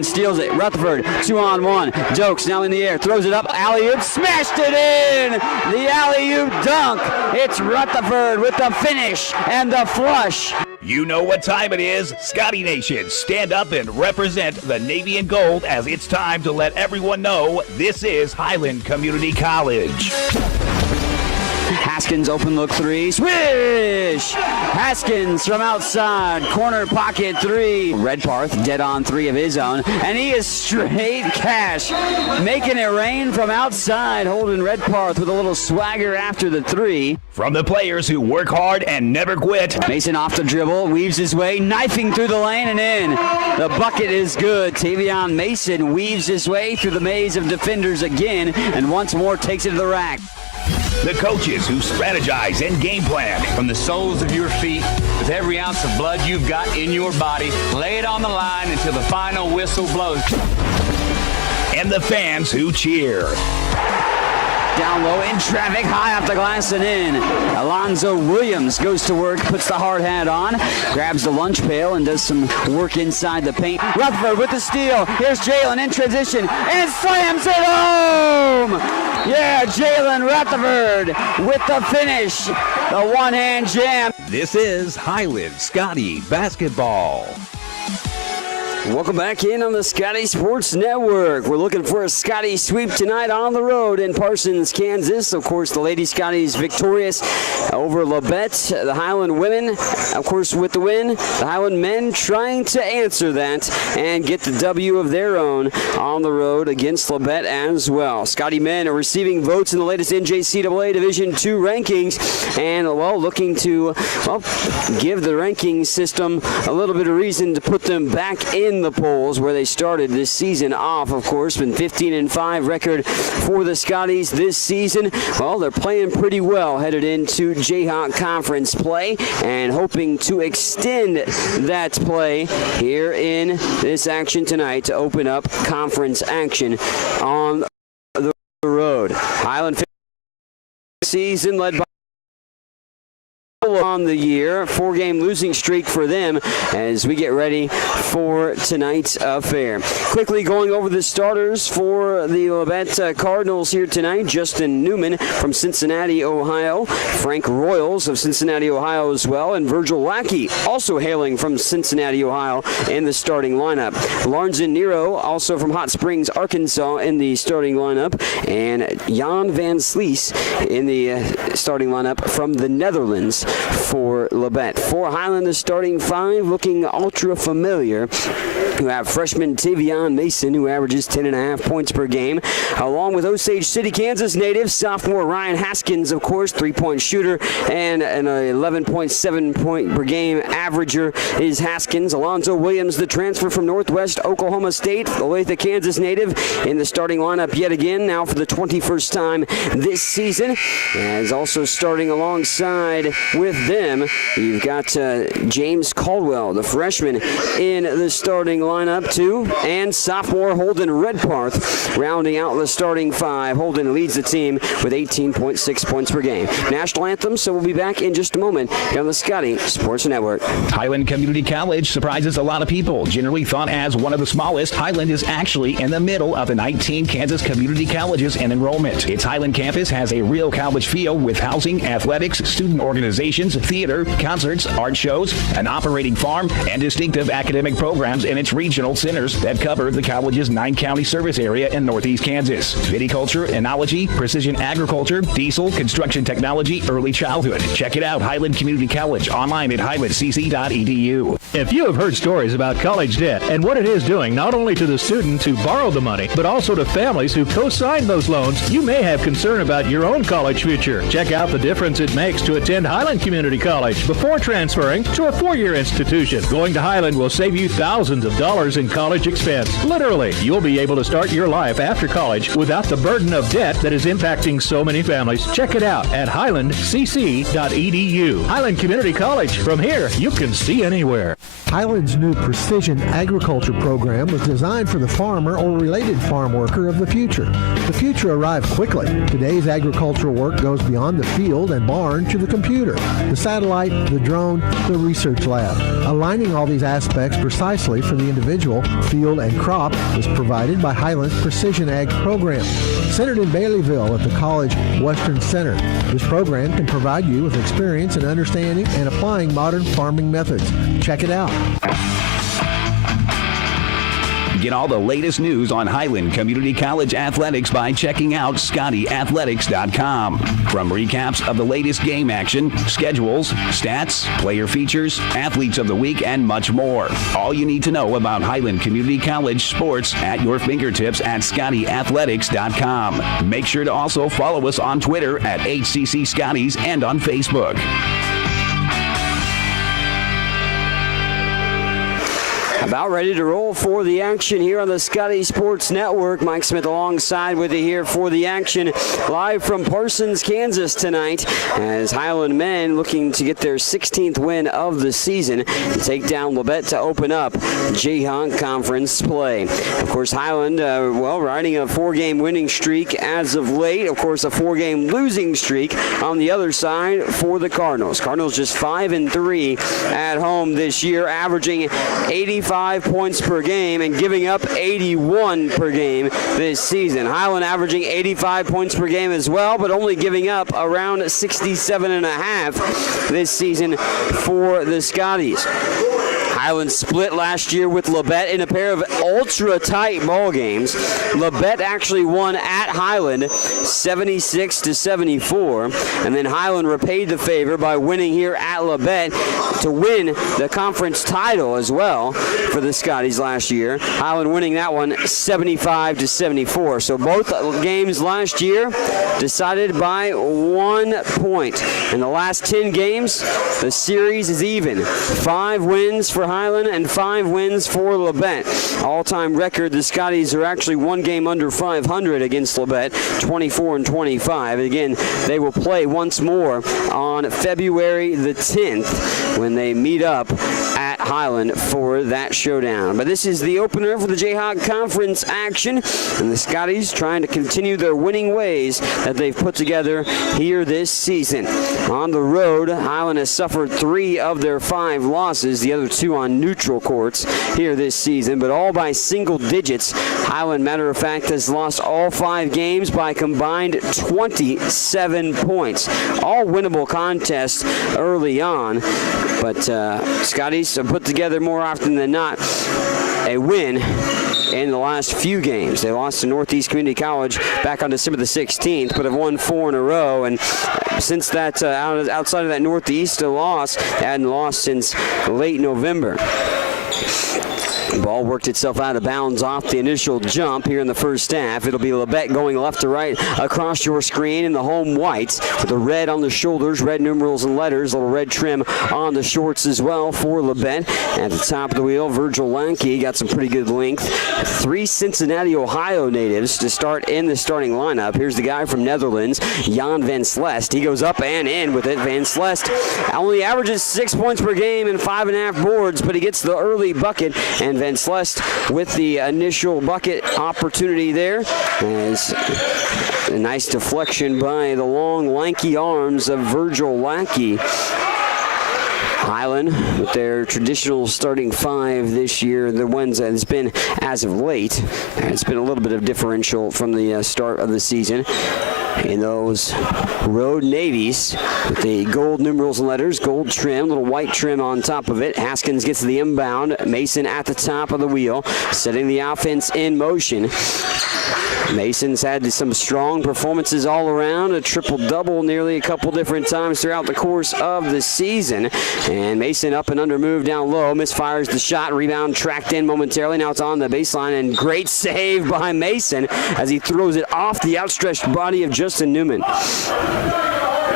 Jalen steals it. Rutherford, 2-on-1. Dokes now in the air, throws it up. Alley-oop, smashed it in. The alley-oop dunk. It's Rutherford with the finish and the flush. You know what time it is. Scotty Nation, stand up and represent the Navy and Gold as it's time to let everyone know this is Highland Community College. Haskins open look three. Swish! Haskins from outside. Corner pocket three. Redparth dead on three of his own. And he is straight cash. Making it rain from outside. Holden Redparth with a little swagger after the three. From the players who work hard and never quit. Mason off the dribble. Weaves his way. Knifing through the lane and in. The bucket is good. Tavion Mason weaves his way through the maze of defenders again. And once more takes it to the rack. The coaches who strategize and game plan. From the soles of your feet, with every ounce of blood you've got in your body, lay it on the line until the final whistle blows. And the fans who cheer. Down low in traffic, high off the glass and in. Alonzo Williams goes to work, puts the hard hat on, grabs the lunch pail and does some work inside the paint. Rutherford with the steal. Here's Jalen in transition and slams it home. Yeah, Jalen Rutherford with the finish. The one-hand jam. This is Highland Scotty Basketball. Welcome back in on the Scotty Sports Network. We're looking for a Scotty sweep tonight on the road in Parsons, Kansas. Of course, the Lady Scotties victorious over Labette. The Highland women, of course, with the win. The Highland men trying to answer that and get the W of their own on the road against Labette as well. Scotty men are receiving votes in the latest NJCAA Division II rankings and, well, looking to, well, give the ranking system a little bit of reason to put them back in the polls where they started this season off, of course. Been 15-5 record for the Scotties this season. Well, they're playing pretty well headed into Jayhawk Conference play and hoping to extend that play here in this action tonight to open up conference action on the road. Highland season led by on the year, 4-game losing streak for them as we get ready for tonight's affair. Quickly going over the starters for the Labette Cardinals here tonight. Justin Newman from Cincinnati, Ohio. Frank Royals of Cincinnati, Ohio as well. And Virgil Lackey, also hailing from Cincinnati, Ohio, in the starting lineup. Larnzen Nero, also from Hot Springs, Arkansas, in the starting lineup. And Jan van Slees in the starting lineup from the Netherlands for Labette. For Highland, the starting five looking ultra familiar. You have freshman Tavion Mason, who averages 10.5 points per game, along with Osage City, Kansas native sophomore Ryan Haskins, of course, 3-point shooter, and an 11.7 point per game averager is Haskins. Alonzo Williams, the transfer from Northwest Oklahoma State, Olathe, Kansas native, in the starting lineup yet again, now for the 21st time this season, as also starting alongside with them, you've got James Caldwell, the freshman, in the starting lineup too, and sophomore Holden Redparth rounding out the starting five. Holden leads the team with 18.6 points per game. National anthem, so we'll be back in just a moment here on the Scotty Sports Network. Highland Community College surprises a lot of people. Generally thought as one of the smallest, Highland is actually in the middle of the 19 Kansas community colleges in enrollment. Its Highland campus has a real college feel with housing, athletics, student organizations, theater, concerts, art shows, an operating farm, and distinctive academic programs in its regional centers that cover the college's 9-county service area in northeast Kansas. Viticulture, enology, precision agriculture, diesel, construction technology, early childhood. Check it out, Highland Community College, online at highlandcc.edu. If you have heard stories about college debt and what it is doing not only to the students who borrow the money, but also to families who co-sign those loans, you may have concern about your own college future. Check out the difference it makes to attend Highland Community College before transferring to a 4-year institution. Going to Highland will save you thousands of dollars in college expense. Literally, you'll be able to start your life after college without the burden of debt that is impacting so many families. Check it out at highlandcc.edu. Highland Community College. From here, you can see anywhere. Highland's new Precision Agriculture program was designed for the farmer or related farm worker of the future. The future arrived quickly. Today's agricultural work goes beyond the field and barn to the computer, the satellite, the drone, the research lab. Aligning all these aspects precisely for the individual, field, and crop is provided by Highland's Precision Ag program. Centered in Baileyville at the College Western Center, this program can provide you with experience in understanding and applying modern farming methods. Check it out. Get all the latest news on Highland Community College athletics by checking out ScottyAthletics.com. From recaps of the latest game action, schedules, stats, player features, athletes of the week, and much more. All you need to know about Highland Community College sports at your fingertips at ScottyAthletics.com. Make sure to also follow us on Twitter at HCC Scotties and on Facebook. About ready to roll for the action here on the Scotty Sports Network. Mike Smith alongside with you here for the action. Live from Parsons, Kansas tonight as Highland men looking to get their 16th win of the season and take down Labette to open up Jayhawk Conference play. Of course, Highland, riding a 4-game winning streak as of late. Of course, a 4-game losing streak on the other side for the Cardinals. Cardinals just 5-3 at home this year, averaging 85 points per game and giving up 81 per game this season. Highland averaging 85 points per game as well, but only giving up around 67.5 this season for the Scotties. Highland split last year with Labette in a pair of ultra-tight ball games. Labette actually won at Highland 76-74, and then Highland repaid the favor by winning here at Labette to win the conference title as well for the Scotties last year. Highland winning that one 75-74. So both games last year decided by 1 point. In the last 10 games, the series is even. 5 wins for Highland and 5 wins for Labette. All-time record, the Scotties are actually 1 game under 500 against Labette, 24-25. And again, they will play once more on February the 10th when they meet up at Highland for that showdown. But this is the opener for the Jayhawk Conference action, and the Scotties trying to continue their winning ways that they've put together here this season. On the road, Highland has suffered 3 of their 5 losses, the other 2 on neutral courts here this season, but all by single digits. Highland, matter of fact, has lost all 5 games by combined 27 points. All winnable contests early on, but Scotties have put together more often than not a win in the last few games. They lost to Northeast Community College back on December the 16th, but have won 4 in a row. And since that, outside of that Northeast loss, they hadn't lost since late November. The ball worked itself out of bounds off the initial jump here in the first half. It'll be Labette going left to right across your screen in the home whites with the red on the shoulders, red numerals and letters, little red trim on the shorts as well for Labette. At the top of the wheel, Virgil Lankey got some pretty good length. 3 Cincinnati, Ohio natives to start in the starting lineup. Here's the guy from Netherlands, Jan Van Slest. He goes up and in with it. Van Slest only averages 6 points per game and 5.5 boards, but he gets the early bucket, and Van Slest with the initial bucket opportunity there. As a nice deflection by the long, lanky arms of Virgil Lackey. Highland with their traditional starting 5 this year, the ones that has been as of late. It's been a little bit of differential from the start of the season. In those road navies with the gold numerals and letters, gold trim, little white trim on top of it. Haskins gets the inbound. Mason at the top of the wheel, setting the offense in motion. Mason's had some strong performances all around, a triple-double nearly a couple different times throughout the course of the season. And Mason up and under move down low, misfires the shot, rebound tracked in momentarily. Now it's on the baseline, and great save by Mason as he throws it off the outstretched body of Justin Newman.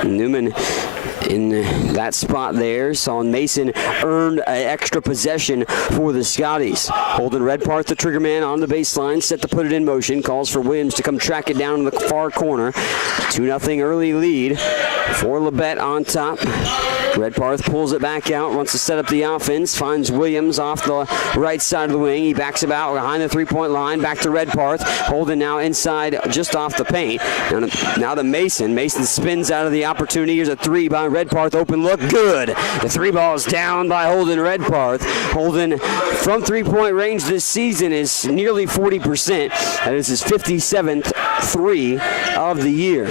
Newman in that spot there. Saw Mason earned an extra possession for the Scotties. Holden Redpath, the trigger man, on the baseline, set to put it in motion. Calls for Williams to come track it down in the far corner. 2-0 early lead for Labette on top. Redpath pulls it back out, wants to set up the offense, finds Williams off the right side of the wing. He backs about behind the three-point line, back to Redpath. Holden now inside just off the paint. Now to Mason. Mason spins out of the opportunity. Here's a three by Redpath. Open look, good. The three ball is down by Holden Redpath. Holden from three-point range this season is nearly 40%. That is his 57th three of the year.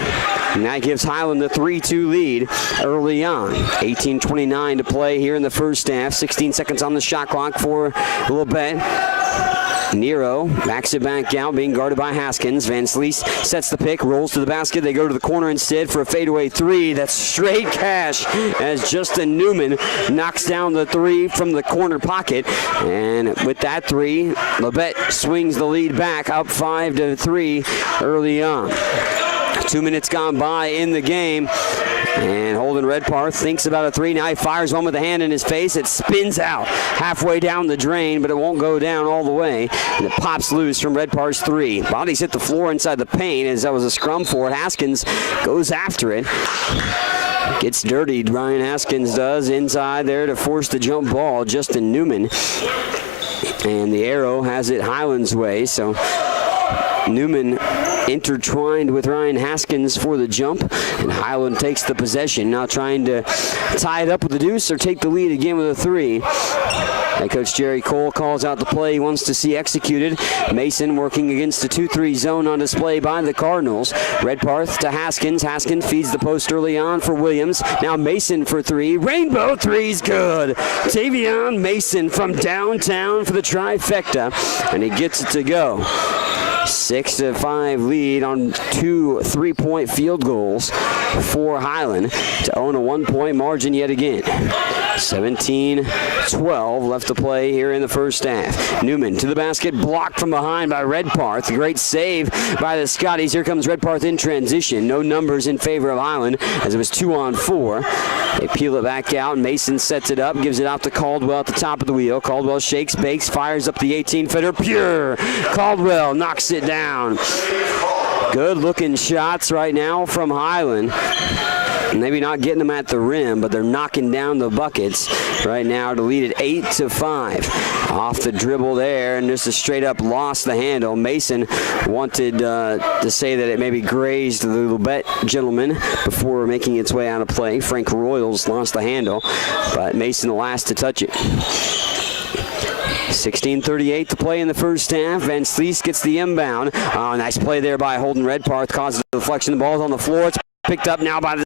And that gives Highland the 3-2 lead early on. 18:29 to play here in the first half. 16 seconds on the shot clock for Labette. Nero backs it back out, being guarded by Haskins. Van Slees sets the pick, rolls to the basket. They go to the corner instead for a fadeaway three. That's straight cash as Justin Newman knocks down the three from the corner pocket. And with that three, Labette swings the lead back up 5-3 early on. 2 minutes gone by in the game. And Holden Redpath thinks about a three. Now he fires one with a hand in his face. It spins out halfway down the drain, but it won't go down all the way. And it pops loose from Redpath's three. Bodies hit the floor inside the paint as that was a scrum for it. Haskins goes after it. Gets dirtied, Ryan Haskins does, inside there to force the jump ball. Justin Newman. And the arrow has it Highland's way, so Newman intertwined with Ryan Haskins for the jump, and Highland takes the possession, now trying to tie it up with the deuce or take the lead again with a three. Head coach Jerry Cole calls out the play he wants to see executed. Mason working against the 2-3 zone on display by the Cardinals. Redpath to Haskins. Haskins feeds the post early on for Williams. Now Mason for three. Rainbow three's good. Tavion Mason from downtown for the trifecta, and he gets it to go. 6-5 lead on 2 3-point field goals for Highland to own a 1-point margin yet again. 17-12 left to play here in the first half. Newman to the basket, blocked from behind by Redpath. Great save by the Scotties. Here comes Redpath in transition. No numbers in favor of Highland as it was 2-on-4. They peel it back out. Mason sets it up, gives it out to Caldwell at the top of the wheel. Caldwell shakes, bakes, fires up the 18-footer. Pure. Caldwell knocks it down. Good looking shots right now from Highland. Maybe not getting them at the rim, but they're knocking down the buckets right now to lead it 8-5. Off the dribble there, and just a straight up lost the handle. Mason wanted to say that it maybe grazed the Labette gentleman before making its way out of play. Frank Royals lost the handle, but Mason the last to touch it. 16:38 to play in the first half. Van Slees gets the inbound. Oh, nice play there by Holden Redpath. Causes the deflection. The ball's on the floor. It's picked up now by the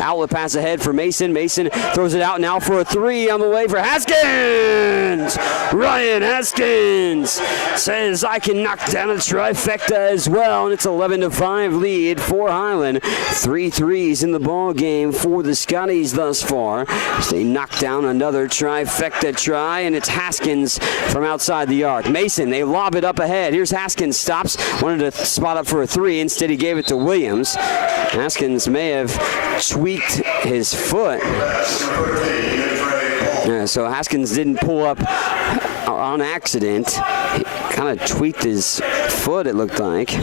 outlet pass ahead for Mason. Mason throws it out now for a three on the way for Haskins. Ryan Haskins says, I can knock down a trifecta as well, and it's 11-5 lead for Highland. 3 threes in the ball game for the Scotties thus far. They knock down another trifecta try, and it's Haskins from outside the arc. Mason, they lob it up ahead. Here's Haskins, stops, wanted to spot up for a three. Instead, he gave it to Williams. Haskins may have tweaked his foot. So Haskins didn't pull up on accident. He kind of tweaked his foot, it looked like.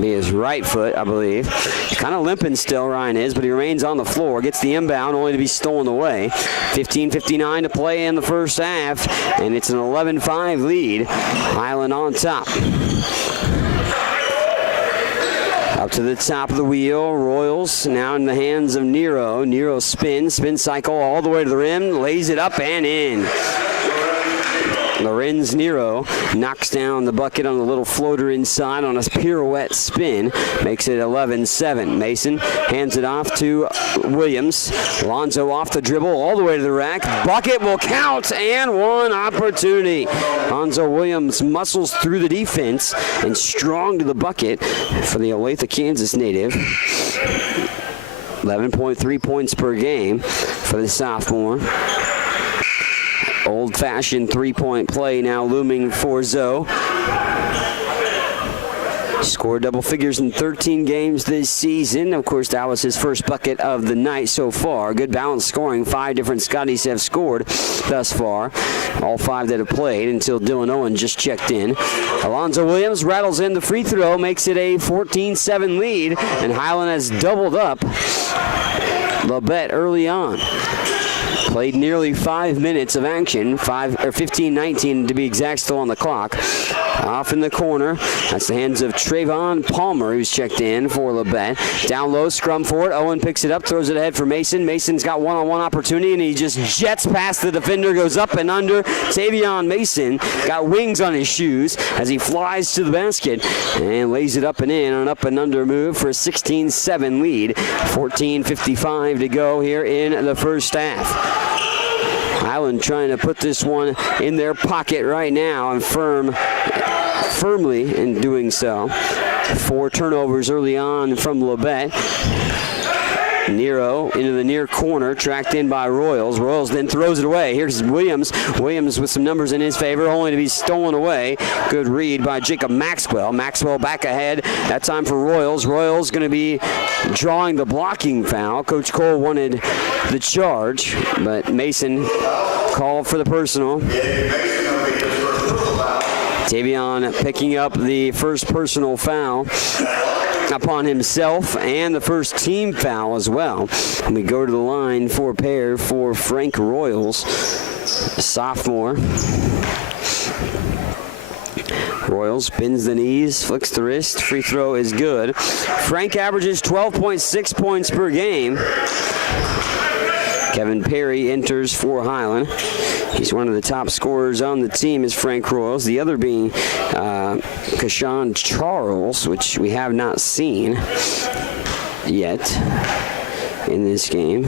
Be his right foot, I believe. Kind of limping still, Ryan is, but he remains on the floor. Gets the inbound, only to be stolen away. 15:59 to play in the first half, and it's an 11-5 lead. Highland on top. Up to the top of the wheel, Royals now in the hands of Nero. Nero spin cycle all the way to the rim, lays it up and in. Lorenz Nero knocks down the bucket on the little floater inside on a pirouette spin. Makes it 11-7. Mason hands it off to Williams. Lonzo off the dribble all the way to the rack. Bucket will count, and one opportunity. Lonzo Williams muscles through the defense and strong to the bucket for the Olathe, Kansas native. 11.3 points per game for the sophomore. Old-fashioned three-point play now looming for Zoe. Scored double figures in 13 games this season. Of course, that was his first bucket of the night so far. Good balanced scoring. 5 different Scotties have scored thus far. All 5 that have played until Dylan Owen just checked in. Alonzo Williams rattles in the free throw, makes it a 14-7 lead, and Highland has doubled up Labette early on. Played nearly 5 minutes of action, 15-19 to be exact, still on the clock. Off in the corner, that's the hands of Trayvon Palmer, who's checked in for Labette. Down low, scrum for it. Owen picks it up, throws it ahead for Mason. Mason's got one-on-one opportunity, and he just jets past the defender, goes up and under. Tavion Mason got wings on his shoes as he flies to the basket and lays it up and in on an up and under move for a 16-7 lead. 14:55 to go here in the first half. Highland trying to put this one in their pocket right now and firmly in doing so. 4 turnovers early on from Labette. Nero into the near corner, tracked in by Royals. Royals then throws it away. Here's Williams. Williams with some numbers in his favor, only to be stolen away. Good read by Jacob Maxwell. Maxwell back ahead. That time for Royals. Royals going to be drawing the blocking foul. Coach Cole wanted the charge, but Mason called for the personal. Tavion picking up the first personal foul upon himself and the first team foul as well. And we go to the line for a pair for Frank Royals, a sophomore. Royals bends the knees, flicks the wrist, free throw is good. Frank averages 12.6 points per game. Kevin Perry enters for Highland. He's one of the top scorers on the team is Frank Royals. The other being Kashawn Charles, which we have not seen yet in this game.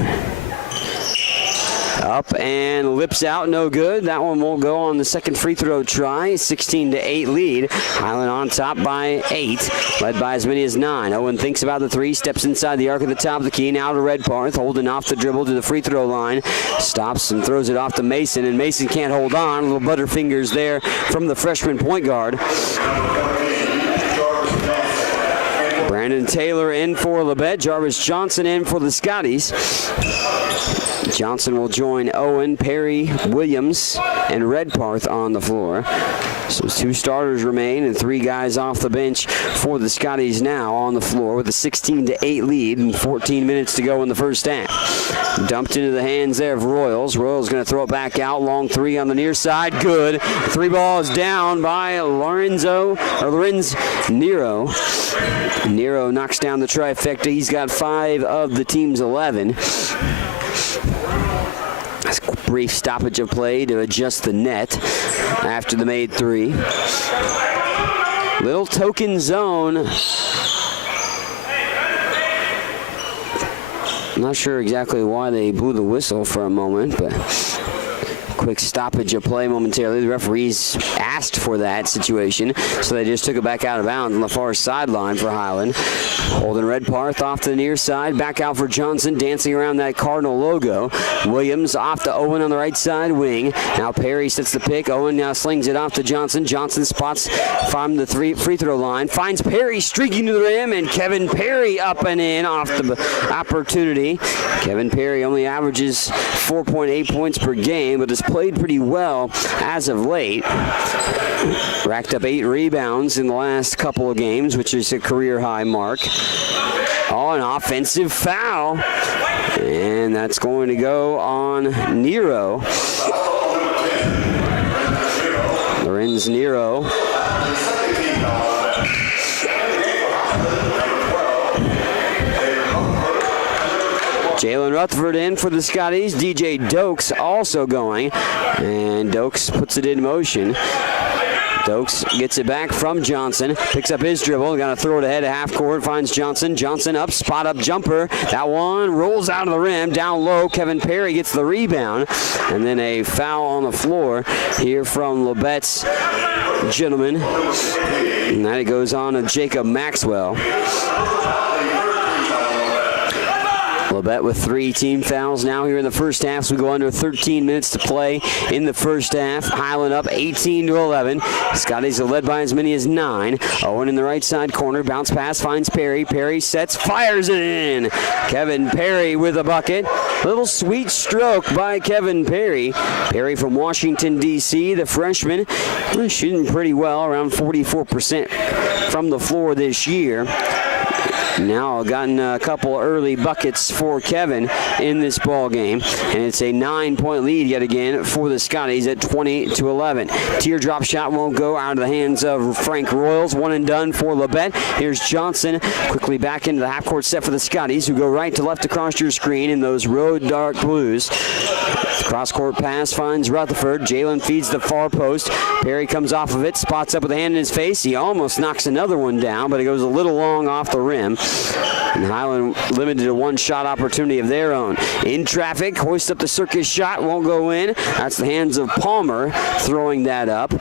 Up and lips out, no good. That one won't go on the second free throw try. 16-8 lead. Highland on top by 8, led by as many as 9. Owen thinks about the 3, steps inside the arc at the top of the key. Now to Redparth, holding off the dribble to the free throw line. Stops and throws it off to Mason, and Mason can't hold on. Little butterfingers there from the freshman point guard. Brandon Taylor in for Labette. Jarvis Johnson in for the Scotties. Johnson will join Owen, Perry, Williams, and Redparth on the floor. So 2 starters remain and 3 guys off the bench for the Scotties now on the floor with a 16-8 lead and 14 minutes to go in the first half. Dumped into the hands there of Royals. Royals going to throw it back out. Long 3 on the near side. Good. 3 ball is down by Lorenz Nero. Nero knocks down the trifecta. He's got 5 of the team's 11. Brief stoppage of play to adjust the net after the made 3. Little token zone. I'm not sure exactly why they blew the whistle for a moment, but quick stoppage of play momentarily. The referees asked for that situation, so they just took it back out of bounds on the far sideline for Highland. Holding Redparth off to the near side, back out for Johnson, dancing around that Cardinal logo. Williams off to Owen on the right side wing. Now Perry sets the pick. Owen now slings it off to Johnson. Johnson spots from the free throw line, finds Perry streaking to the rim, and Kevin Perry up and in off the opportunity. Kevin Perry only averages 4.8 points per game, but has played pretty well as of late. Racked up 8 rebounds in the last couple of games, which is a career high mark. Oh, an offensive foul. And that's going to go on Nero. Lorenz Nero. Jalen Rutherford in for the Scotties. DJ Dokes also going. And Dokes puts it in motion. Dokes gets it back from Johnson. Picks up his dribble. Got to throw it ahead at half court. Finds Johnson. Johnson up. Spot up jumper. That one rolls out of the rim. Down low. Kevin Perry gets the rebound. And then a foul on the floor here from Labette's gentleman. And that goes on to Jacob Maxwell. Labette with 3 team fouls now here in the first half. So we go under 13 minutes to play in the first half. Highland up 18-11. Scotties are led by as many as 9. Owen in the right side corner. Bounce pass finds Perry. Perry sets, fires it in. Kevin Perry with a bucket. Little sweet stroke by Kevin Perry. Perry from Washington, D.C., the freshman, shooting pretty well, around 44% from the floor this year. Now gotten a couple early buckets for Kevin in this ball game, and it's a 9-point lead yet again for the Scotties at 20-11. Teardrop shot won't go out of the hands of Frank Royals. One and done for Labette. Here's Johnson quickly back into the half-court set for the Scotties, who go right to left across your screen in those road dark blues. Cross-court pass finds Rutherford. Jalen feeds the far post. Perry comes off of it, spots up with a hand in his face. He almost knocks another one down, but it goes a little long off the rim. And Highland limited to 1 shot opportunity of their own. In traffic, hoist up the circus shot, won't go in. That's the hands of Palmer throwing that up.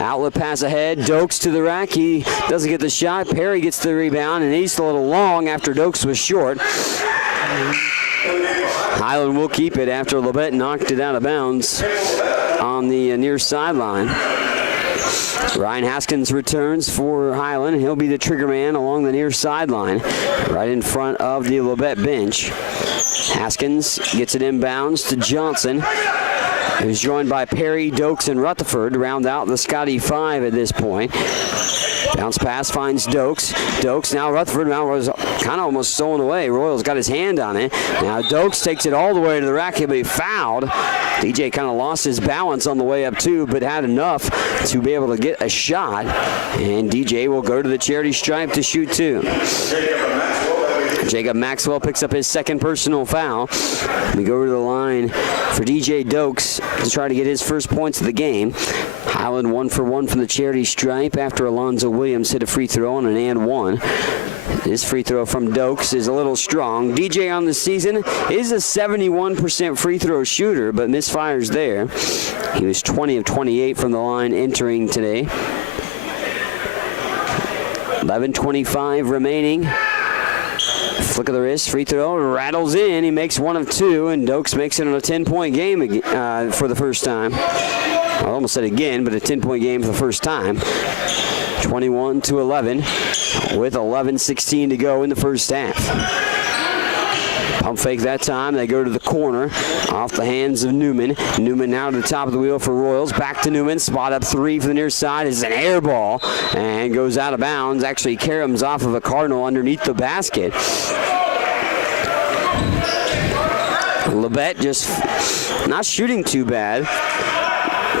Outlet pass ahead, Dokes to the rack. He doesn't get the shot. Perry gets the rebound, and he's a little long after Dokes was short. Highland will keep it after Labette knocked it out of bounds on the near sideline. Ryan Haskins returns for Highland, and he'll be the trigger man along the near sideline, right in front of the Labette bench. Haskins gets it inbounds to Johnson, who's joined by Perry, Dokes, and Rutherford to round out the Scotty 5 at this point. Bounce pass finds Dokes. Dokes now Rutherford now was kind of almost stolen away. Royals got his hand on it. Now Dokes takes it all the way to the rack. He'll be fouled. DJ kind of lost his balance on the way up too, but had enough to be able to get a shot. And DJ will go to the charity stripe to shoot 2. Jacob Maxwell picks up his second personal foul. We go to the line for DJ Dokes to try to get his first points of the game. Highland 1 for 1 from the charity stripe after Alonzo Williams hit a free throw on an and 1. This free throw from Dokes is a little strong. DJ on the season is a 71% free throw shooter, but misfires there. He was 20 of 28 from the line entering today. 11:25 remaining. Flick of the wrist, free throw, rattles in. He makes 1 of 2, and Dokes makes it on a 10-point game for the first time. I almost said again, but a 10-point game for the first time. 21-11 with 11:16 to go in the first half. Pump fake that time. They go to the corner off the hands of Newman. Newman now to the top of the wheel for Royals. Back to Newman. Spot up 3 for the near side. It's an air ball and goes out of bounds. Actually caroms off of a Cardinal underneath the basket. Labette just not shooting too bad.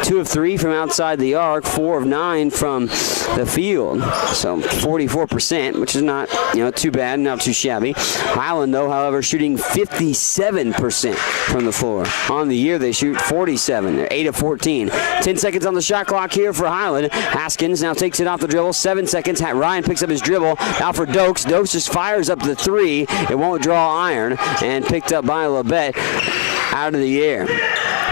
2 of 3 from outside the arc, 4 of 9 from the field. So 44%, which is not too bad, not too shabby. Highland, though, however, shooting 57% from the floor. On the year, they shoot 47. They're 8 of 14. 10 seconds on the shot clock here for Highland. Haskins now takes it off the dribble. 7 seconds. Ryan picks up his dribble. Now for Dokes. Dokes just fires up the 3. It won't draw iron. And picked up by Labette out of the air.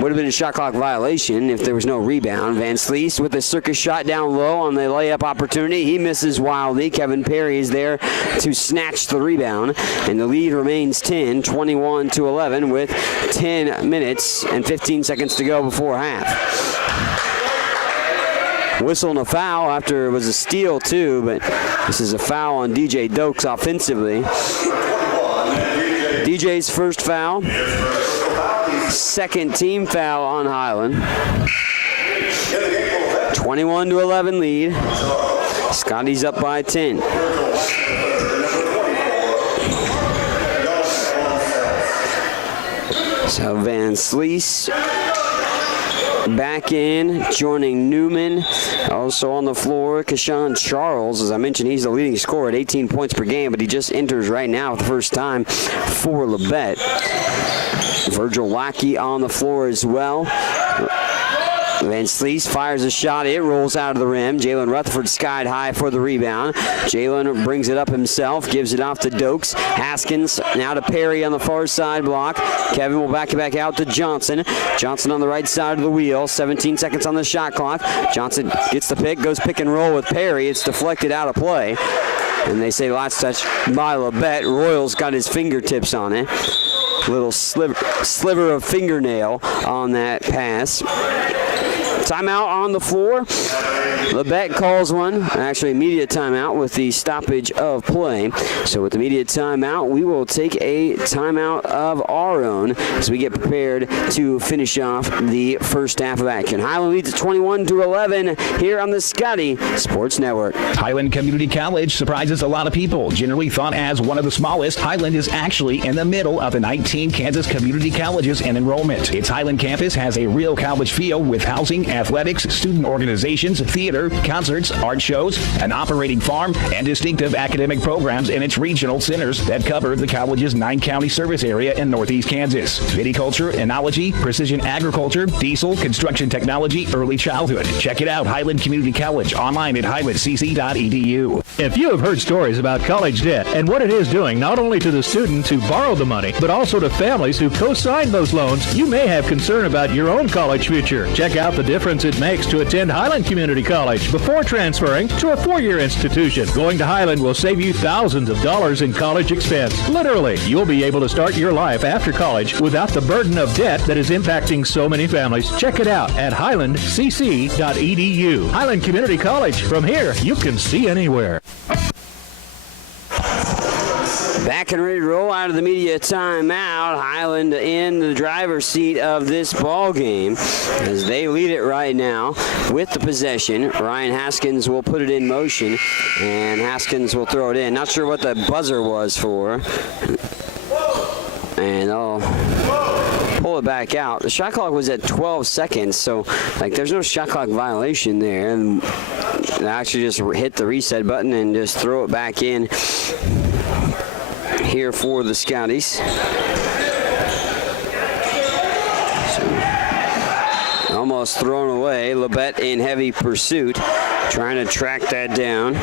Would have been a shot clock violation if there was no rebound. Van Slees with a circus shot down low on the layup opportunity. He misses wildly. Kevin Perry is there to snatch the rebound. And the lead remains 10, 21-11 with 10 minutes and 15 seconds to go before half. Whistle and a foul after it was a steal too, but this is a foul on DJ Dokes offensively. DJ's first foul. Second team foul on Highland. 21-11 lead. Scotty's up by 10. So Van Slees back in, joining Newman. Also on the floor, Keshawn Charles. As I mentioned, he's the leading scorer at 18 points per game, but he just enters right now for the first time for Labette. Virgil Lackey on the floor as well. Van Slees fires a shot. It rolls out of the rim. Jalen Rutherford skied high for the rebound. Jalen brings it up himself, gives it off to Dokes. Haskins now to Perry on the far side block. Kevin will back it back out to Johnson. Johnson on the right side of the wheel. 17 seconds on the shot clock. Johnson gets the pick, goes pick and roll with Perry. It's deflected out of play. And they say last touch by Labette. Royals got his fingertips on it. little sliver of fingernail on that pass. Timeout on the floor. Labette calls one, actually immediate timeout with the stoppage of play. So with immediate timeout, we will take a timeout of our own as we get prepared to finish off the first half of action. Highland leads at 21-11 here on the Scotty Sports Network. Highland Community College surprises a lot of people. Generally thought as one of the smallest, Highland is actually in the middle of the 19 Kansas community colleges in enrollment. Its Highland campus has a real college feel with housing, athletics, student organizations, theater, concerts, art shows, an operating farm, and distinctive academic programs in its regional centers that cover the college's 9-county service area in northeast Kansas. Viticulture, enology, precision agriculture, diesel, construction technology, early childhood. Check it out, Highland Community College, online at highlandcc.edu. If you have heard stories about college debt and what it is doing not only to the students who borrow the money, but also to families who co-sign those loans, you may have concern about your own college future. Check out the difference it makes to attend Highland Community College before transferring to a 4-year institution. Going to Highland will save you thousands of dollars in college expense. Literally, you'll be able to start your life after college without the burden of debt that is impacting so many families. Check it out at highlandcc.edu. Highland Community College. From here, you can see anywhere. Back and ready to roll out of the media timeout. Highland in the driver's seat of this ball game as they lead it right now with the possession. Ryan Haskins will put it in motion, and Haskins will throw it in. Not sure what the buzzer was for. And they'll pull it back out. The shot clock was at 12 seconds, so there's no shot clock violation there. And they actually just hit the reset button and just throw it back in here for the Scotties. So, almost thrown away. Labette in heavy pursuit, trying to track that down.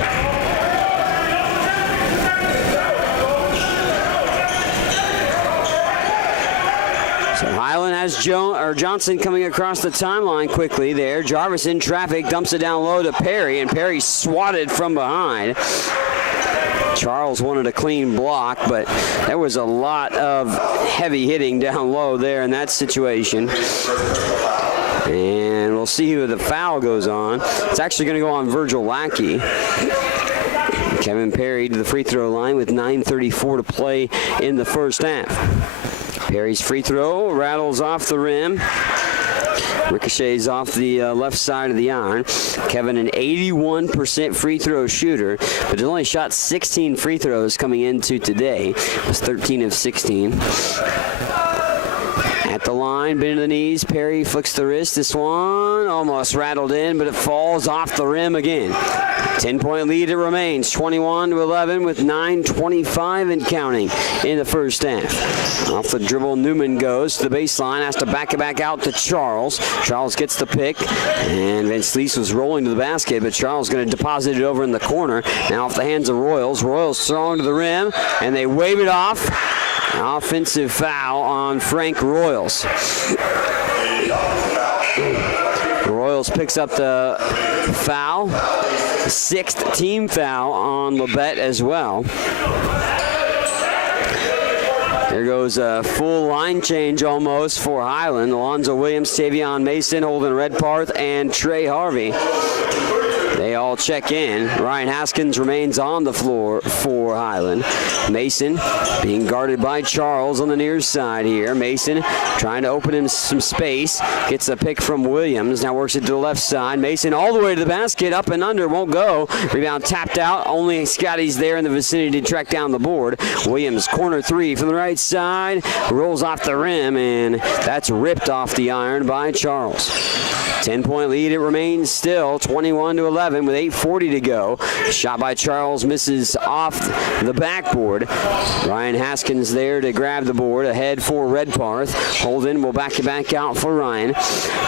So Highland has Johnson coming across the timeline quickly there. Jarvis in traffic, dumps it down low to Perry, and Perry swatted from behind. Charles wanted a clean block, but there was a lot of heavy hitting down low there in that situation. And we'll see who the foul goes on. It's actually going to go on Virgil Lackey. Kevin Perry to the free throw line with 9:34 to play in the first half. Perry's free throw rattles off the rim. Ricochets off the left side of the iron. Kevin, an 81% free throw shooter, but has only shot 16 free throws coming into today. It was 13 of 16. At the line, bend to the knees. Perry flicks the wrist. This one almost rattled in, but it falls off the rim again. 10-point lead it remains, 21-11 with 9:25 and counting in the first half. Off the dribble, Newman goes to the baseline, has to back it back out to Charles. Charles gets the pick, and Vince Lease was rolling to the basket, but Charles going to deposit it over in the corner. Now off the hands of Royals. Royals throwing to the rim, and they wave it off. Offensive foul on Frank Royals. Royals picks up the foul. 6th team foul on Labette as well. There goes a full line change almost for Highland. Alonzo Williams, Tavion Mason, Holden Redparth, and Trey Harvey. They all check in. Ryan Haskins remains on the floor for Highland. Mason being guarded by Charles on the near side here. Mason trying to open him some space. Gets a pick from Williams. Now works it to the left side. Mason all the way to the basket. Up and under. Won't go. Rebound tapped out. Only Scotty's there in the vicinity to track down the board. Williams, corner three from the right side. Rolls off the rim, and that's ripped off the iron by Charles. 10-point lead it remains still, 21-11 with 8:40 to go. Shot by Charles misses off the backboard. Ryan Haskins there to grab the board, ahead for Redparth. Holden will back it back out for Ryan.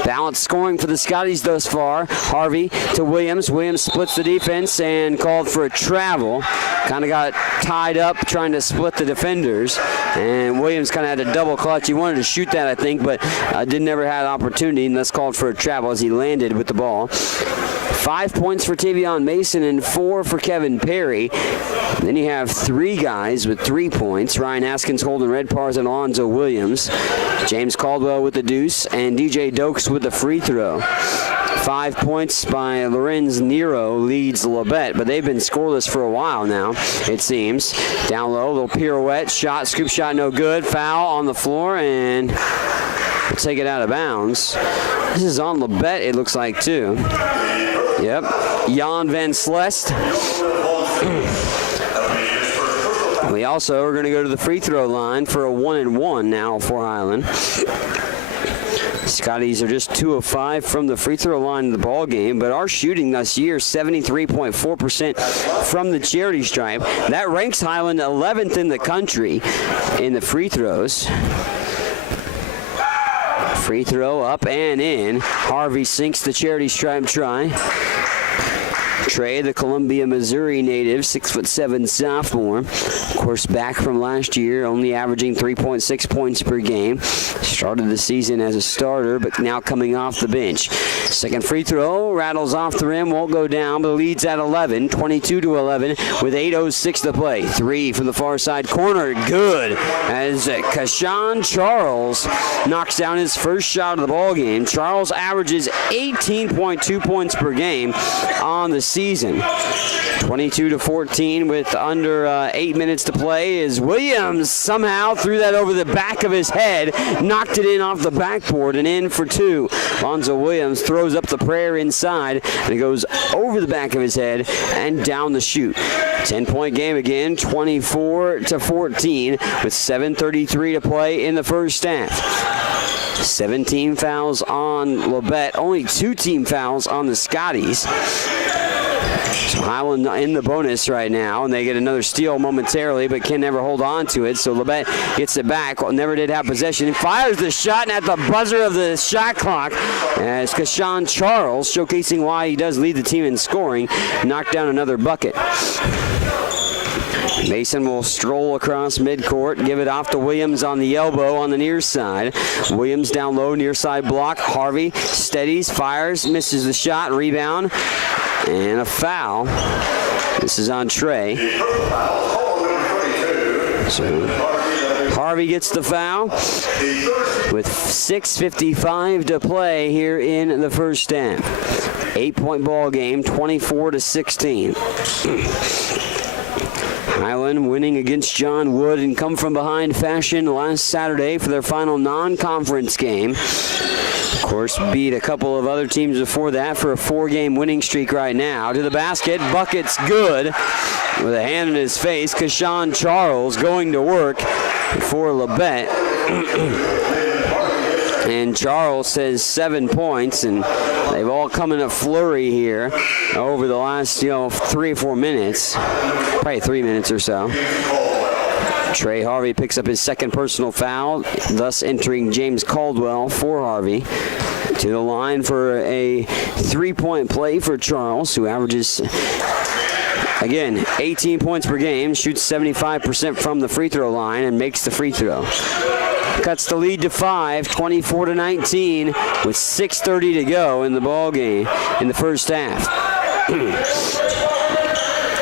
Balanced scoring for the Scotties thus far. Harvey to Williams. Williams splits the defense and called for a travel. Kind of got tied up trying to split the defenders, and Williams kind of had a double clutch. He wanted to shoot that, I think, but never had an opportunity, and that's called for a travel as he landed with the ball. 5 points for Tavion Mason and 4 for Kevin Perry. Then you have 3 guys with 3 points. Ryan Haskins, Holden Redparth, and Alonzo Williams. James Caldwell with the deuce, and DJ Dokes with the free throw. 5 points by Lorenz Nero leads Labette, but they've been scoreless for a while now, it seems. Down low, little pirouette, shot, scoop shot, no good. Foul on the floor, and we'll take it out of bounds. This is on Labette, it looks like, too. Yep, Jan Van Slest. We also are going to go to the free throw line for a 1-and-1 now for Highland. Scotties are just 2 of 5 from the free throw line in the ball game, but our shooting this year, 73.4% from the charity stripe. That ranks Highland 11th in the country in the free throws. Free throw up and in. Harvey sinks the charity stripe try. Trey, the Columbia, Missouri native, 6'7" sophomore. Of course, back from last year, only averaging 3.6 points per game. Started the season as a starter, but now coming off the bench. Second free throw, rattles off the rim, won't go down, but leads at 11, 22-11, with 8:06 to play. 3 from the far side corner, good, as Kashawn Charles knocks down his first shot of the ball game. Charles averages 18.2 points per game on the season. 22-14 with under 8 minutes to play as Williams somehow threw that over the back of his head, knocked it in off the backboard and in for 2. Lonzo Williams throws up the prayer inside, and it goes over the back of his head and down the chute. 10-point game again, 24-14 with 7:33 to play in the first half. 17 fouls on Labette, only 2 team fouls on the Scotties. So Highland in the bonus right now, and they get another steal momentarily, but can never hold on to it. So Labette gets it back, never did have possession. Fires the shot, and at the buzzer of the shot clock, as Kashawn Charles, showcasing why he does lead the team in scoring, knocked down another bucket. Mason will stroll across midcourt, give it off to Williams on the elbow on the near side. Williams down low, near side block. Harvey steadies, fires, misses the shot, rebound, and a foul. This is on Trey. So Harvey gets the foul with 6:55 to play here in the first half. 8-point ball game, 24-16. Highland winning against John Wood in come-from-behind fashion last Saturday for their final non-conference game. Of course, beat a couple of other teams before that for a 4-game winning streak right now. To the basket, bucket's good. With a hand in his face, Kashawn Charles going to work for Labette. And Charles says 7 points, and they've all come in a flurry here over the last, 3 or 4 minutes, probably 3 minutes or so. Trey Harvey picks up his second personal foul, thus entering James Caldwell for Harvey. To the line for a 3-point play for Charles, who averages, again, 18 points per game, shoots 75% from the free throw line, and makes the free throw. Cuts the lead to 5, 24-19, with 6:30 to go in the ball game in the first half.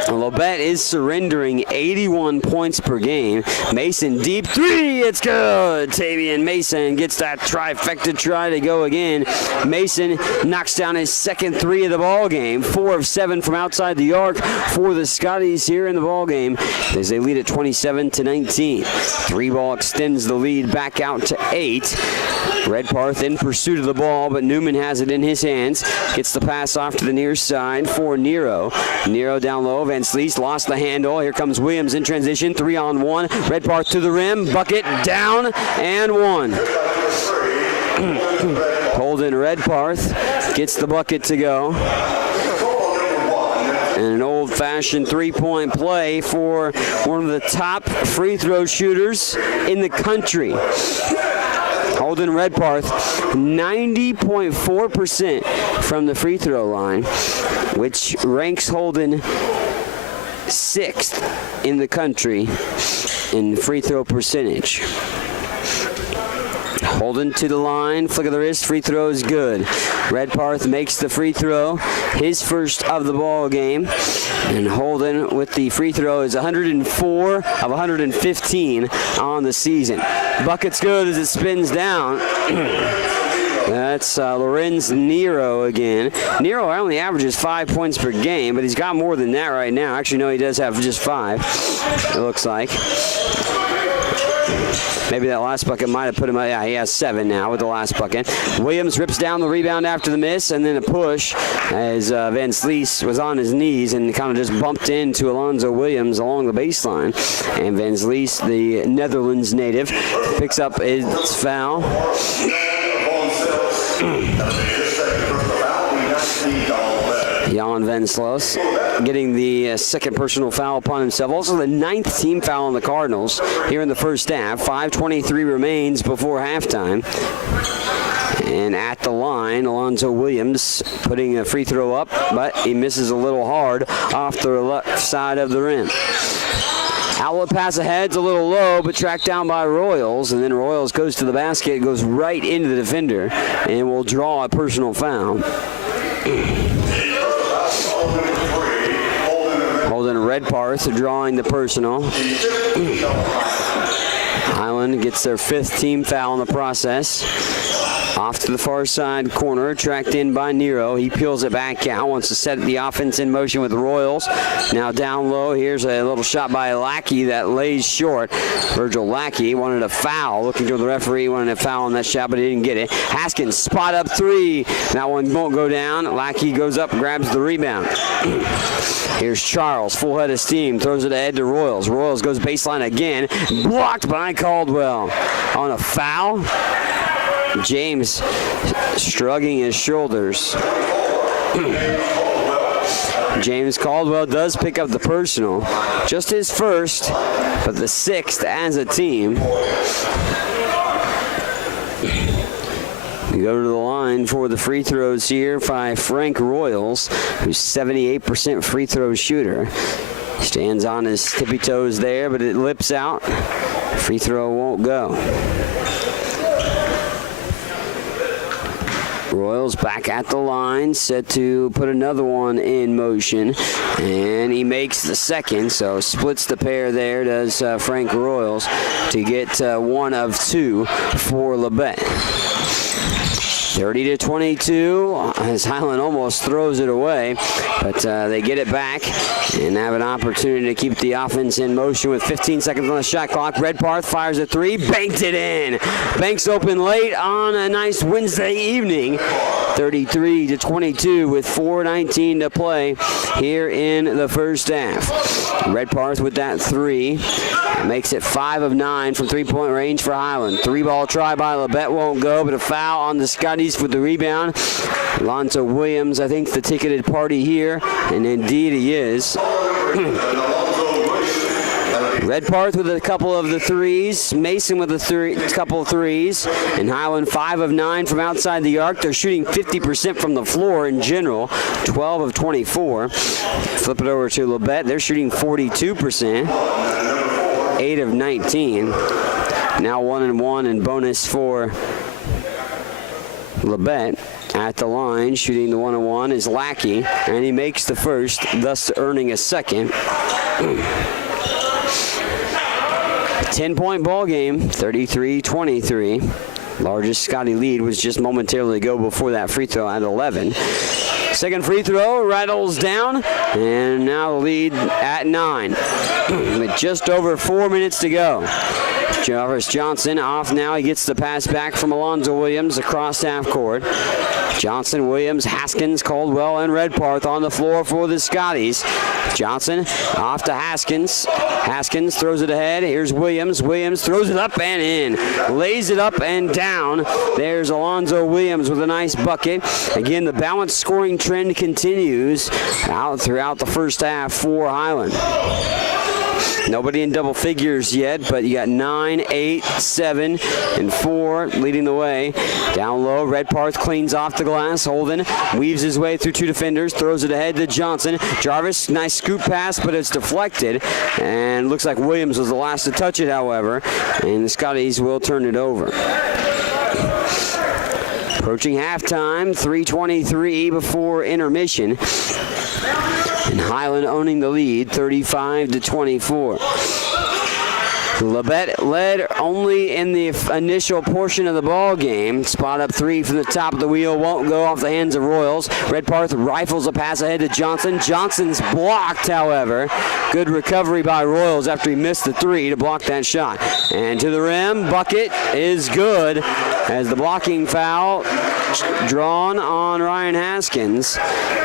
Labette is surrendering 81 points per game. Mason deep 3, it's good. Tavion Mason gets that trifecta try to go again. Mason knocks down his second 3 of the ball game. 4 of 7 from outside the arc for the Scotties here in the ball game as they lead at 27-19. 3-ball extends the lead back out to 8. Redparth in pursuit of the ball, but Newman has it in his hands. Gets the pass off to the near side for Nero. Nero down low. Van Slees lost the handle. Here comes Williams in transition. 3-on-1. Redparth to the rim. Bucket down and 1. Holden Redparth gets the bucket to go. And an old-fashioned 3-point play for one of the top free throw shooters in the country. Holden Redparth, 90.4% from the free throw line, which ranks Holden 6th in the country in free throw percentage. Holden to the line, flick of the wrist, free throw is good. Redparth makes the free throw, his first of the ball game. And Holden with the free throw is 104 of 115 on the season. Bucket's good as it spins down. That's Lorenz Nero again. Nero only averages 5 points per game, but he's got more than that right now. Actually, no, he does have just 5, it looks like. Maybe that last bucket might have put him, yeah, he has 7 now with the last bucket. Williams rips down the rebound after the miss, and then a push as Van Vlies was on his knees and kind of just bumped into Alonzo Williams along the baseline. And Van Vlies, the Netherlands native, picks up his foul. Jan Van Vlies getting the second personal foul upon himself. Also the 9th team foul on the Cardinals here in the first half. 5:23 remains before halftime. And at the line, Alonzo Williams putting a free throw up, but he misses a little hard off the left side of the rim. Outlet pass ahead's a little low, but tracked down by Royals, and then Royals goes to the basket, goes right into the defender, and will draw a personal foul. Holden Redparth drawing the personal. Highland gets their 5th team foul in the process. Off to the far side corner, tracked in by Nero. He peels it back out, wants to set the offense in motion with the Royals. Now down low, here's a little shot by Lackey that lays short. Virgil Lackey wanted a foul, looking to the referee, wanted a foul on that shot, but he didn't get it. Haskins, spot up 3. That one won't go down. Lackey goes up, grabs the rebound. Here's Charles, full head of steam, throws it ahead to Royals. Royals goes baseline again, blocked by Caldwell. On a foul, James shrugging his shoulders. James Caldwell does pick up the personal. Just his first, but the 6th as a team. We go to the line for the free throws here by Frank Royals, who's 78% free throw shooter. Stands on his tippy toes there, but it lips out. Free throw won't go. Royals back at the line, set to put another one in motion, and he makes the second, so splits the pair there, does Frank Royals, to get 1 of 2 for Labette. 30-22, as Highland almost throws it away, but they get it back and have an opportunity to keep the offense in motion with 15 seconds on the shot clock. Redparth fires a 3, banked it in. Banks open late on a nice Wednesday evening. 33-22 with 4:19 to play here in the first half. Redparth with that 3. Makes it 5 of 9 from 3-point range for Highland. 3-ball try by Labette won't go, but a foul on the Scotties for the rebound. Alonzo Williams, I think, the ticketed party here, and indeed he is. Redparth with a couple of the 3s. Mason with a couple of 3s. And Highland 5 of 9 from outside the arc. They're shooting 50% from the floor in general. 12 of 24. Flip it over to Labette. They're shooting 42%. 8 of 19. Now 1-1 and bonus for Labette. At the line, shooting the 1-1 is Lackey, and he makes the first, thus earning a second. 10-point ball game, 33-23. Largest Scotty lead was just momentarily ago before that free throw at 11. Second free throw rattles down, and now the lead at 9 with just over 4 minutes to go. Jarvis Johnson off now. He gets the pass back from Alonzo Williams across half court. Johnson, Williams, Haskins, Caldwell, and Redparth on the floor for the Scotties. Johnson off to Haskins. Haskins throws it ahead. Here's Williams. Williams throws it up and in. Lays it up and down. There's Alonzo Williams with a nice bucket. Again, the balanced scoring trend continues out throughout the first half for Highland. Nobody in double figures yet, but you got 9, 8, 7, and 4 leading the way. Down low, Redparth cleans off the glass. Holden weaves his way through 2 defenders, throws it ahead to Johnson. Jarvis, nice scoop pass, but it's deflected. And looks like Williams was the last to touch it, however. And the Scotties will turn it over. Approaching halftime, 3:23 before intermission. And Highland owning the lead, 35-24. Labette led only in the initial portion of the ball game. Spot up three from the top of the wheel, won't go off the hands of Royals. Redpath rifles a pass ahead to Johnson. Johnson's blocked, however. Good recovery by Royals after he missed the three to block that shot. And to the rim, bucket is good as the blocking foul drawn on Ryan Haskins.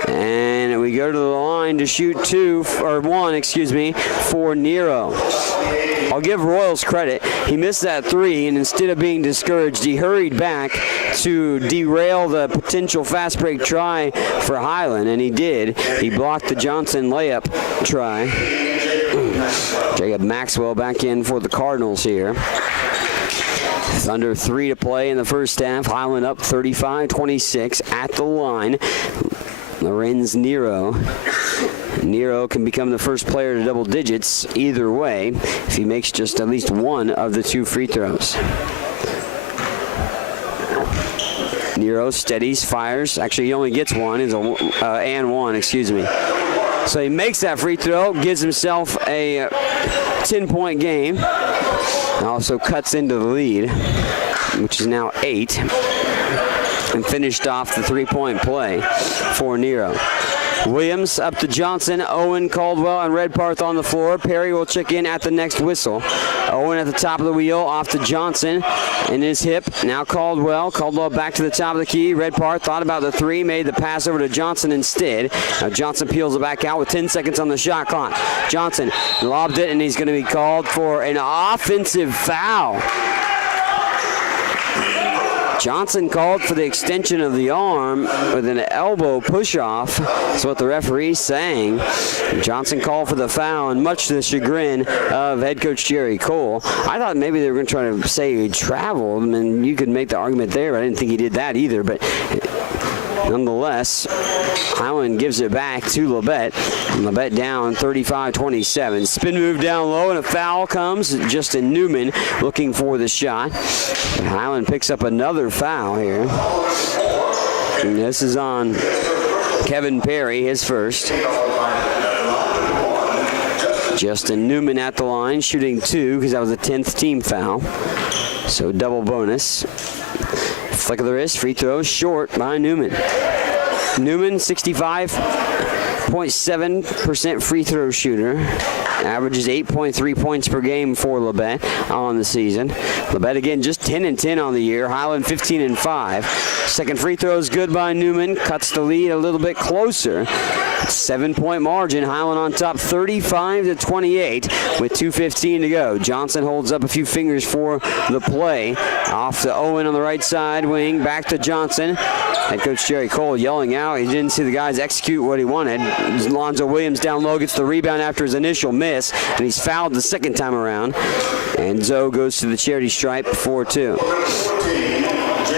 And we go to the line to shoot one for Nero. I'll give Royals credit. He missed that three, and instead of being discouraged, he hurried back to derail the potential fast break try for Highland, and he did. He blocked the Johnson layup try. Jacob Maxwell back in for the Cardinals here. Under 3 to play in the first half. Highland up 35-26 at the line. Lorenz Nero. Nero can become the first player to double digits either way if he makes just at least one of the 2 free throws. Nero steadies, fires. Actually, he only gets one. So he makes that free throw, gives himself a 10-point game. Also cuts into the lead, which is now 8. And finished off the 3-point play for Nero. Williams up to Johnson, Owen, Caldwell, and Redpath on the floor. Perry will check in at the next whistle. Owen at the top of the wheel, off to Johnson in his hip. Now Caldwell. Caldwell back to the top of the key. Redpath thought about the three, made the pass over to Johnson instead. Now Johnson peels it back out with 10 seconds on the shot clock. Johnson lobbed it, and he's going to be called for an offensive foul. Johnson called for the extension of the arm with an elbow push-off. That's what the referee's saying. Johnson called for the foul, and much to the chagrin of head coach Jerry Cole. I thought maybe they were going to try to say he traveled, and you could make the argument there, but I didn't think he did that either. But nonetheless, Highland gives it back to Labette. Labette down 35-27. Spin move down low, and a foul comes. Justin Newman looking for the shot. And Highland picks up another foul here. And this is on Kevin Perry, his first. Justin Newman at the line, shooting 2 because that was a 10th team foul. So double bonus. Flick of the wrist, free throw short by Newman. Newman, 65.7% free throw shooter. Averages 8.3 points per game for Labette on the season. Labette again just 10-10 on the year. Highland 15-5. Second free throw is good by Newman. Cuts the lead a little bit closer. 7-point margin. Highland on top 35-28 with 2:15 to go. Johnson holds up a few fingers for the play. Off to Owen on the right side wing. Back to Johnson. Head coach Jerry Cole yelling out. He didn't see the guys execute what he wanted. Lonzo Williams down low gets the rebound after his initial miss, and he's fouled the second time around. And Zoe goes to the charity stripe for 2.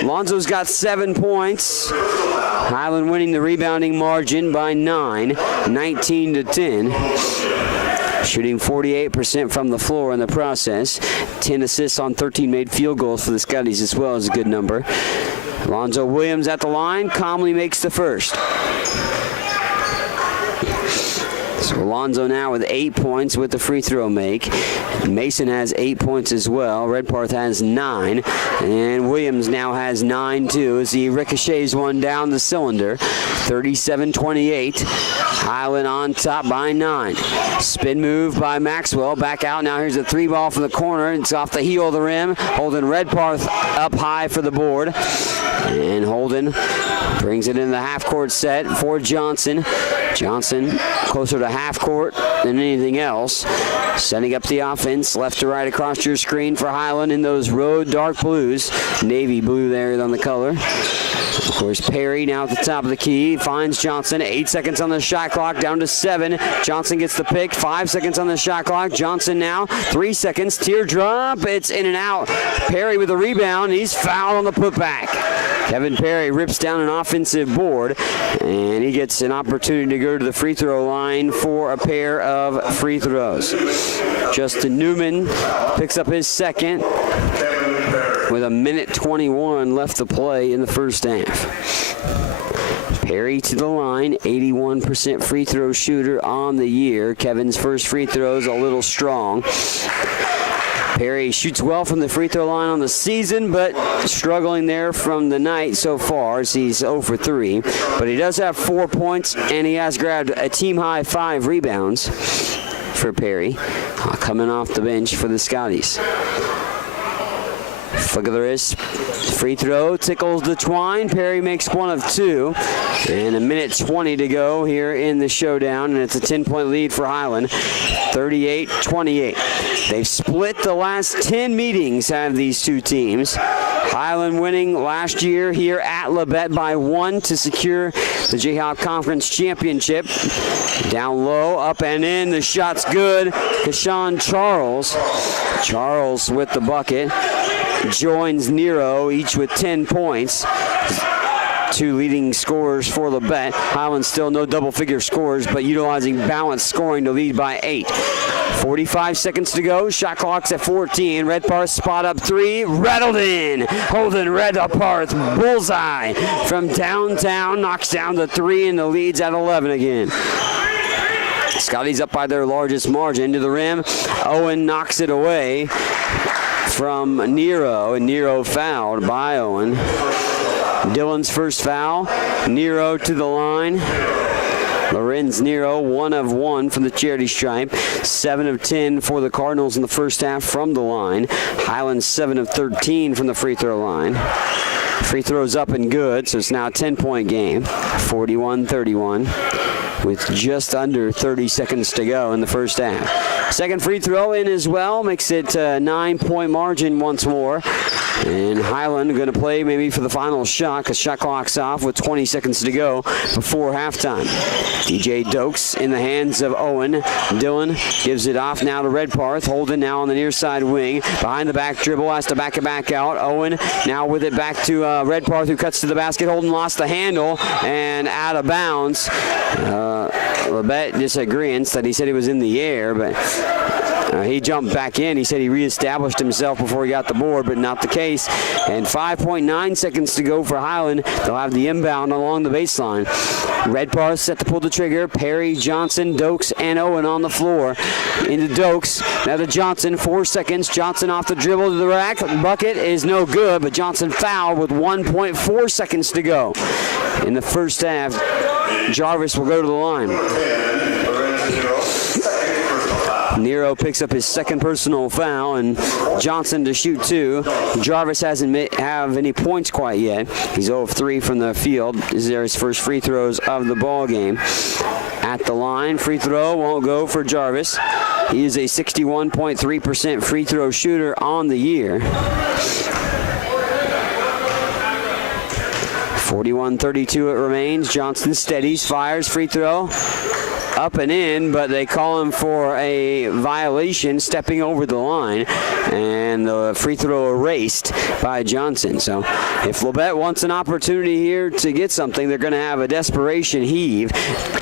Lonzo's got 7 points. Highland winning the rebounding margin by 9, 19-10. Shooting 48% from the floor in the process. 10 assists on 13 made field goals for the Scotties as well, is a good number. Lonzo Williams at the line, calmly makes the first. So Alonzo now with 8 points with the free throw make. Mason has 8 points as well. Redpath has 9. And Williams now has 9 too as he ricochets one down the cylinder. 37-28. Highland on top by 9. Spin move by Maxwell. Back out now. Here's a 3-ball from the corner. It's off the heel of the rim. Holden Redpath up high for the board. And Holden brings it in the half-court set for Johnson. Johnson closer to half-court than anything else. Setting up the offense left to right across your screen for Highland in those road dark blues. Navy blue there on the color. Of course, Perry now at the top of the key. Finds Johnson. 8 seconds on the shot clock. Down to 7. Johnson gets the pick. 5 seconds on the shot clock. Johnson now. 3 seconds. Teardrop. It's in and out. Perry with a rebound. He's fouled on the putback. Kevin Perry rips down an offensive board, and he gets an opportunity to go to the free throw line for a pair of free throws. Justin Newman picks up his second. with a minute 21 left to play in the first half. Perry to the line, 81% free throw shooter on the year. Kevin's first free throw's a little strong. Perry shoots well from the free throw line on the season, but struggling there from the night so far as he's 0 for 3. But he does have 4 points, and he has grabbed a team-high 5 rebounds for Perry, coming off the bench for the Scotties. Flick of the wrist, free throw, tickles the twine. Perry makes 1 of 2. And a minute 20 to go here in the showdown, and it's a 10-point lead for Highland, 38-28. They've split the last 10 meetings, have these two teams. Highland winning last year here at Labette by 1 to secure the Jayhawk Conference Championship. Down low, up and in, the shot's good. Kashawn Charles with the bucket. Joins Nero, each with 10 points. 2 leading scorers for Labette. Highland still no double-figure scores, but utilizing balanced scoring to lead by 8. 45 seconds to go. Shot clock's at 14. Redparth spot up 3. Rattled in. Holden Redparth. Bullseye from downtown. Knocks down the 3, and the lead's at 11 again. Scotty's up by their largest margin to the rim. Owen knocks it away from Nero, and Nero fouled by Owen. Dylan's first foul. Nero to the line. Lorenz Nero, 1 of 1 from the charity stripe. 7 of 10 for the Cardinals in the first half from the line. Highland 7 of 13 from the free throw line. Free throws up and good, so it's now a 10-point game. 41-31 with just under 30 seconds to go in the first half. Second free throw in as well, makes it a 9-point margin once more. And Highland going to play maybe for the final shot because shot clock's off with 20 seconds to go before halftime. DJ Dokes in the hands of Owen. Dylan gives it off now to Redparth. Holden now on the near side wing. Behind the back dribble, has to back it back out. Owen now with it back to Redparth, who cuts to the basket. Holden lost the handle and out of bounds. Labette disagreeing that he said he was in the air, but he jumped back in. He said he reestablished himself before he got the board, but not the case. And 5.9 seconds to go for Highland. They'll have the inbound along the baseline. Redparth set to pull the trigger. Perry, Johnson, Dokes, and Owen on the floor. Into Dokes. Now to Johnson. 4 seconds. Johnson off the dribble to the rack. Bucket is no good, but Johnson fouled with 1.4 seconds to go. In the first half, Jarvis will go to the line. Nero picks up his second personal foul, and Johnson to shoot 2. Jarvis hasn't have any points quite yet. He's 0 of 3 from the field. These are his first free throws of the ball game. At the line, free throw won't go for Jarvis. He is a 61.3% free throw shooter on the year. 41-32 it remains. Johnson steadies, fires, free throw. Up and in, but they call him for a violation, stepping over the line, and the free throw erased by Johnson. So if Labette wants an opportunity here to get something, they're going to have a desperation heave.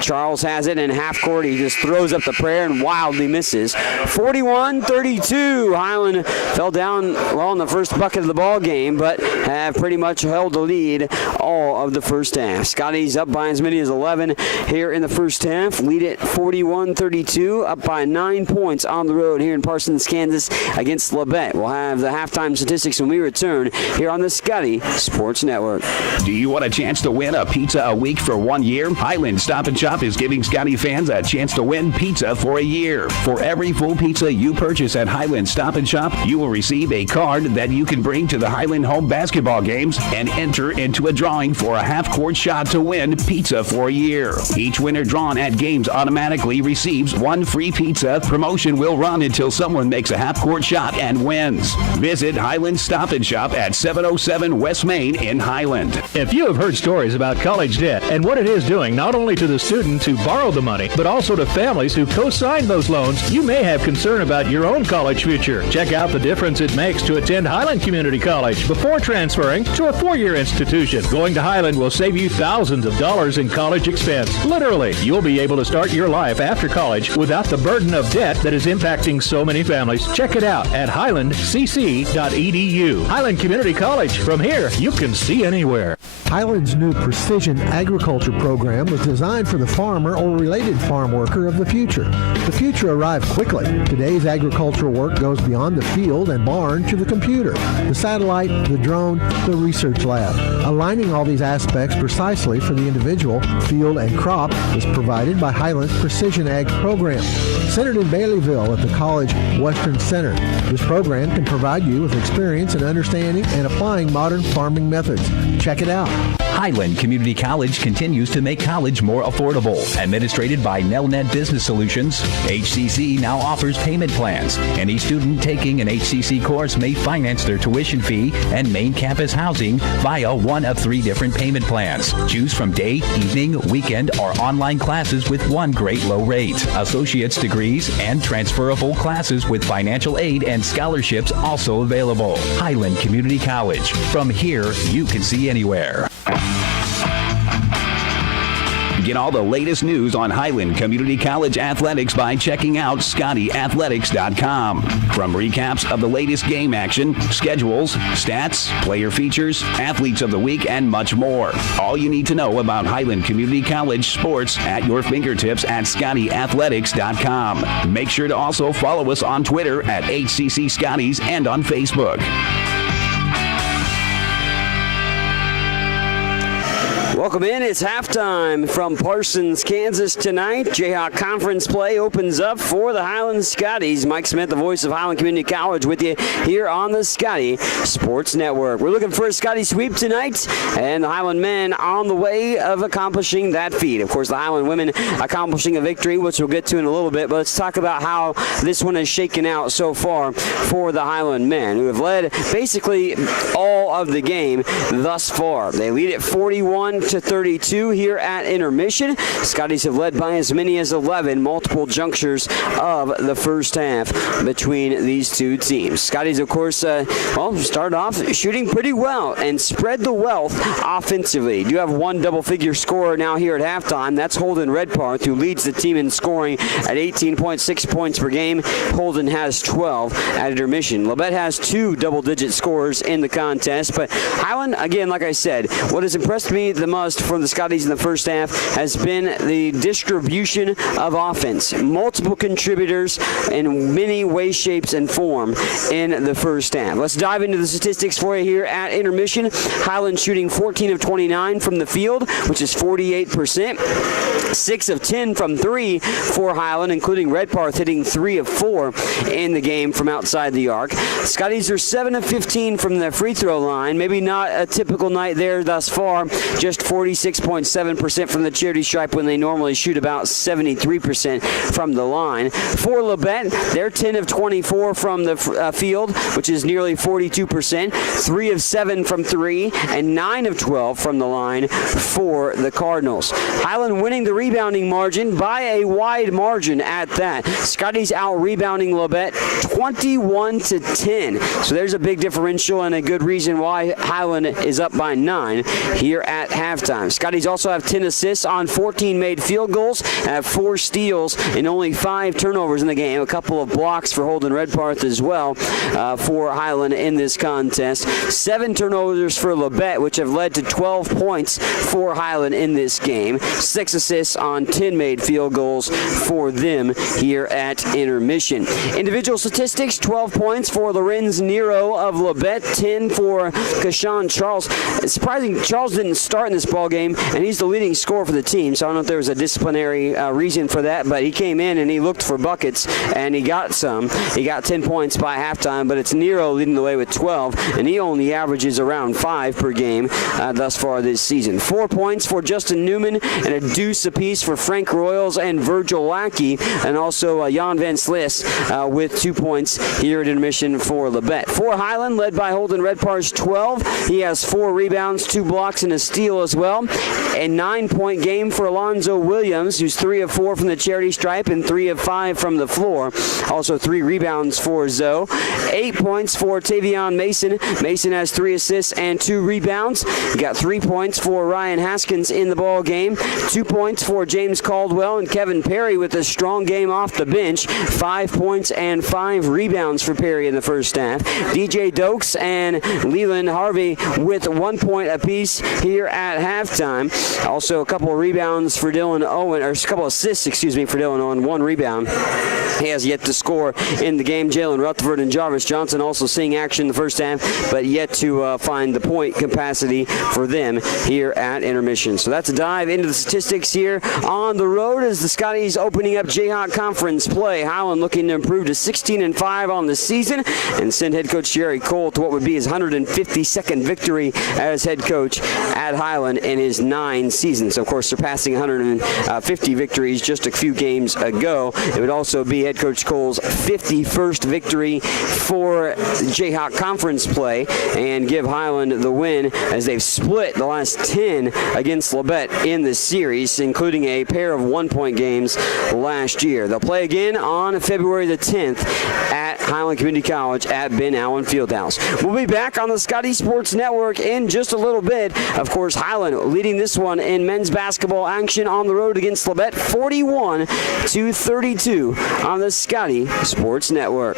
Charles has it in half court. He just throws up the prayer and wildly misses. 41-32. Highland fell down well in the first bucket of the ball game, but have pretty much held the lead all of the first half. Scotty's up by as many as 11 here in the first half. Lead it 41-32, up by 9 points on the road here in Parsons, Kansas against Labette. We'll have the halftime statistics when we return here on the Scotty Sports Network. Do you want a chance to win a pizza a week for 1 year? Highland Stop & Shop is giving Scotty fans a chance to win pizza for a year. For every full pizza you purchase at Highland Stop & Shop, you will receive a card that you can bring to the Highland home basketball games and enter into a drawing for a half-court shot to win pizza for a year. Each winner drawn at games automatically receives 1 free pizza. Promotion will run until someone makes a half-court shot and wins. Visit Highland Stop & Shop at 707 West Main in Highland. If you have heard stories about college debt and what it is doing not only to the student who borrowed the money, but also to families who co-signed those loans, you may have concern about your own college future. Check out the difference it makes to attend Highland Community College before transferring to a 4-year institution. Going to to Highland will save you thousands of dollars in college expense. Literally, you'll be able to start your life after college without the burden of debt that is impacting so many families. Check it out at highlandcc.edu. Highland Community College. From here, you can see anywhere. Highland's new Precision Agriculture program was designed for the farmer or related farm worker of the future. The future arrived quickly. Today's agricultural work goes beyond the field and barn to the computer, the satellite, the drone, the research lab. Aligning all these aspects precisely for the individual, field, and crop is provided by Highland's Precision Ag program. Centered in Baileyville at the College Western Center, this program can provide you with experience in understanding and applying modern farming methods. Check it out. Highland Community College continues to make college more affordable. Administrated by Nelnet Business Solutions, HCC now offers payment plans. Any student taking an HCC course may finance their tuition fee and main campus housing via one of 3 different payment plans. Choose from day, evening, weekend, or online classes with one great low rate. Associate's degrees and transferable classes with financial aid and scholarships also available. Highland Community College. From here, you can see anywhere. Get all the latest news on Highland Community College athletics by checking out ScottyAthletics.com. From recaps of the latest game action, schedules, stats, player features, athletes of the week, and much more. All you need to know about Highland Community College sports at your fingertips at ScottyAthletics.com. Make sure to also follow us on Twitter at HCC Scotties and on Facebook. Welcome in. It's halftime from Parsons, Kansas tonight. Jayhawk Conference play opens up for the Highland Scotties. Mike Smith, the voice of Highland Community College, with you here on the Scotty Sports Network. We're looking for a Scotty sweep tonight, and the Highland men on the way of accomplishing that feat. Of course, the Highland women accomplishing a victory, which we'll get to in a little bit, but let's talk about how this one has shaken out so far for the Highland men, who have led basically all of the game thus far. They lead at 41-32 here at intermission. Scotties have led by as many as 11 multiple junctures of the first half between these two teams. Scotties, of course, started off shooting pretty well and spread the wealth offensively. You have one double-figure scorer now here at halftime. That's Holden Redparth, who leads the team in scoring at 18.6 points per game. Holden has 12 at intermission. Labette has 2 double-digit scores in the contest, but Highland, again, like I said, what has impressed me the most from the Scotties in the first half has been the distribution of offense. Multiple contributors in many ways, shapes, and form in the first half. Let's dive into the statistics for you here at intermission. Highland shooting 14 of 29 from the field, which is 48%. 6 of 10 from 3 for Highland, including Redparth hitting 3 of 4 in the game from outside the arc. Scotties are 7 of 15 from the free throw line. Maybe not a typical night there thus far. Just 46.7% from the charity stripe when they normally shoot about 73% from the line. For Labette, they're 10 of 24 from the field, which is nearly 42%. 3 of 7 from 3 and 9 of 12 from the line for the Cardinals. Highland winning the rebounding margin by a wide margin at that. Scotties out-rebounding Labette 21-10. So there's a big differential and a good reason why Highland is up by 9 here at halftime. Scotties also have 10 assists on 14 made field goals and have 4 steals and only 5 turnovers in the game. A couple of blocks for Holden Redparth as well for Highland in this contest. 7 turnovers for Labette, which have led to 12 points for Highland in this game. 6 assists on 10 made field goals for them here at intermission. Individual statistics, 12 points for Lorenz Nero of Labette, 10 for Kashawn Charles. It's surprising Charles didn't start in this ball game, and he's the leading scorer for the team, so I don't know if there was a disciplinary reason for that, but he came in and he looked for buckets, and he got some. He got 10 points by halftime, but it's Nero leading the way with 12, and he only averages around 5 per game thus far this season. 4 points for Justin Newman and a deuce apiece for Frank Royals and Virgil Lackey, and also Jan Van Slis with 2 points here at intermission for Labette. For Highland, led by Holden Redparth, 12. He has 4 rebounds, 2 blocks, and a steal as well. A 9-point game for Alonzo Williams, who's 3 of 4 from the charity stripe and 3 of 5 from the floor. Also 3 rebounds for Zoe. 8 points for Tavion Mason. Mason has 3 assists and 2 rebounds. You got 3 points for Ryan Haskins in the ball game. 2 points for James Caldwell, and Kevin Perry with a strong game off the bench. 5 points and 5 rebounds for Perry in the first half. DJ Dokes and Leland Harvey with 1 point apiece here at halftime. Also a couple of rebounds for Dylan Owen, or a couple of assists, for Dylan Owen. 1 rebound. He has yet to score in the game. Jalen Rutherford and Jarvis Johnson also seeing action in the first half, but yet to find the point capacity for them here at intermission. So that's a dive into the statistics here on the road as the Scotties opening up Jayhawk Conference play. Highland looking to improve to 16-5 on the season and send head coach Jerry Cole to what would be his 152nd victory as head coach at Highland in his 9 seasons. Of course, surpassing 150 victories just a few games ago. It would also be head coach Cole's 51st victory for Jayhawk Conference play and give Highland the win as they've split the last 10 against Labette in the series, including a pair of 1-point games last year. They'll play again on February the 10th at Highland Community College at Ben Allen Fieldhouse. We'll be back on the Scotty Sports Network in just a little bit. Of course, Highland leading this one in men's basketball action on the road against Labette, 41-32 on the Scotty Sports Network.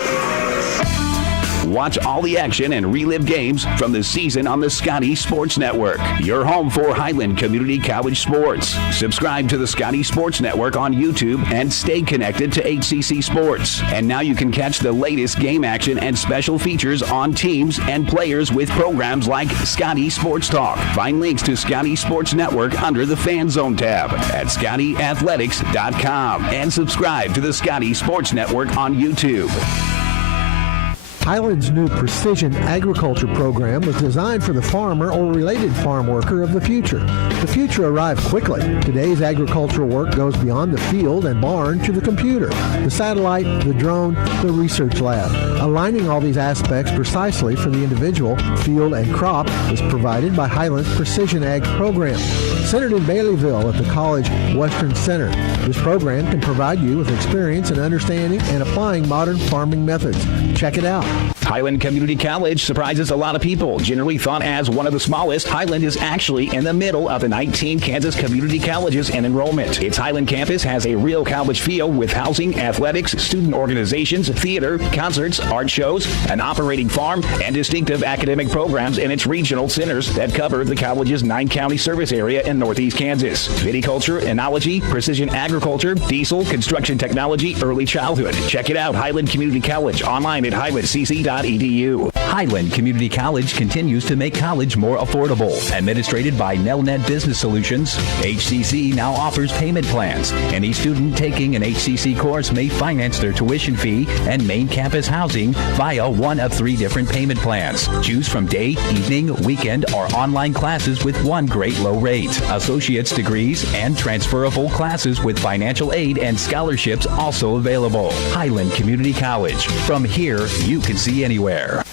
Watch all the action and relive games from the season on the Scotty Sports Network, your home for Highland Community College sports. Subscribe to the Scotty Sports Network on YouTube and stay connected to HCC Sports. And now you can catch the latest game action and special features on teams and players with programs like Scotty Sports Talk. Find links to Scotty Sports Network under the Fan Zone tab at ScottyAthletics.com and subscribe to the Scotty Sports Network on YouTube. Highland's new precision agriculture program was designed for the farmer or related farm worker of the future. The future arrived quickly. Today's agricultural work goes beyond the field and barn to the computer, the satellite, the drone, the research lab. Aligning all these aspects precisely for the individual, field, and crop is provided by Highland's Precision Ag program. Centered in Baileyville at the College Western Center, this program can provide you with experience in understanding and applying modern farming methods. Check it out. Highland Community College surprises a lot of people. Generally thought as one of the smallest, Highland is actually in the middle of the 19 Kansas community colleges in enrollment. Its Highland campus has a real college feel with housing, athletics, student organizations, theater, concerts, art shows, an operating farm, and distinctive academic programs in its regional centers that cover the college's 9-county service area in northeast Kansas. Viticulture, enology, precision agriculture, diesel, construction technology, early childhood. Check it out, Highland Community College, online at highlandcc.edu. Highland Community College continues to make college more affordable. Administrated by Nelnet Business Solutions, HCC now offers payment plans. Any student taking an HCC course may finance their tuition fee and main campus housing via one of 3 different payment plans. Choose from day, evening, weekend, or online classes with one great low rate. Associate's degrees and transferable classes with financial aid and scholarships also available. Highland Community College. From here, you can see anywhere.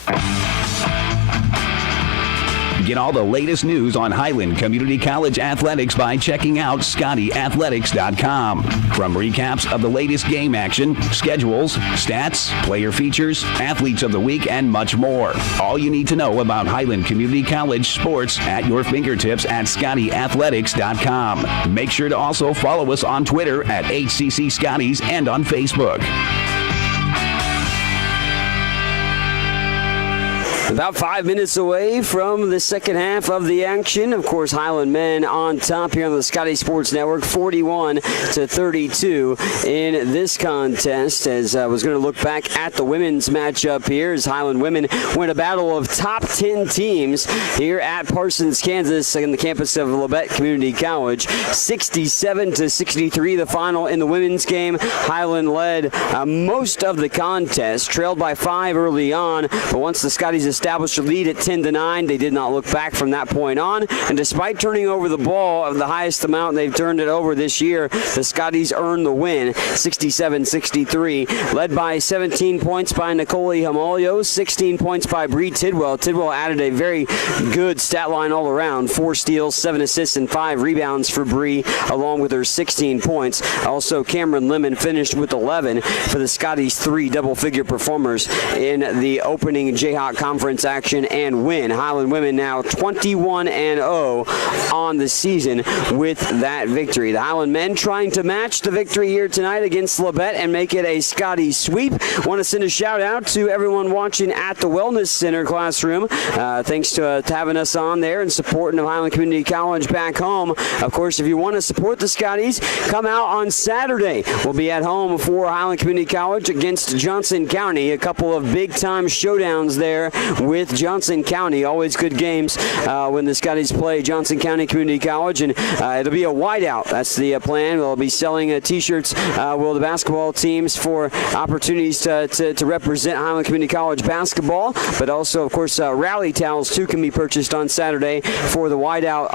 Get all the latest news on Highland Community College athletics by checking out ScottyAthletics.com. From recaps of the latest game action, schedules, stats, player features, athletes of the week, and much more. All you need to know about Highland Community College sports at your fingertips at ScottyAthletics.com. Make sure to also follow us on Twitter at HCC Scotties and on Facebook. About 5 minutes away from the second half of the action. Of course, Highland men on top here on the Scotty Sports Network, 41-32 in this contest. As I was going to look back at the women's matchup here, as Highland women win a battle of top 10 teams here at Parsons, Kansas, on the campus of Labette Community College. 67-63 the final in the women's game. Highland led most of the contest, trailed by 5 early on, but once the Scotties established a lead at 10-9. They did not look back from that point on. And despite turning over the ball of the highest amount they've turned it over this year, the Scotties earned the win, 67-63. Led by 17 points by Nicole Hamalio, 16 points by Bree Tidwell. Tidwell added a very good stat line all around. 4 steals, 7 assists, and 5 rebounds for Bree, along with her 16 points. Also, Cameron Lemon finished with 11 for the Scotties, 3 double-figure performers in the opening Jayhawk Conference action and win. Highland women now 21-0 on the season with that victory. The Highland men trying to match the victory here tonight against Labette and make it a Scotties sweep. Want to send a shout out to everyone watching at the Wellness Center classroom. Thanks to having us on there and supporting Highland Community College back home. Of course, if you want to support the Scotties, come out on Saturday. We'll be at home for Highland Community College against Johnson County. A couple of big-time showdowns there with Johnson County. Always good games when the Scotties play Johnson County Community College, and it'll be a whiteout. That's the plan. We'll be selling T-shirts, the basketball teams, for opportunities to represent Highland Community College basketball, but also, of course, rally towels, too, can be purchased on Saturday for the whiteout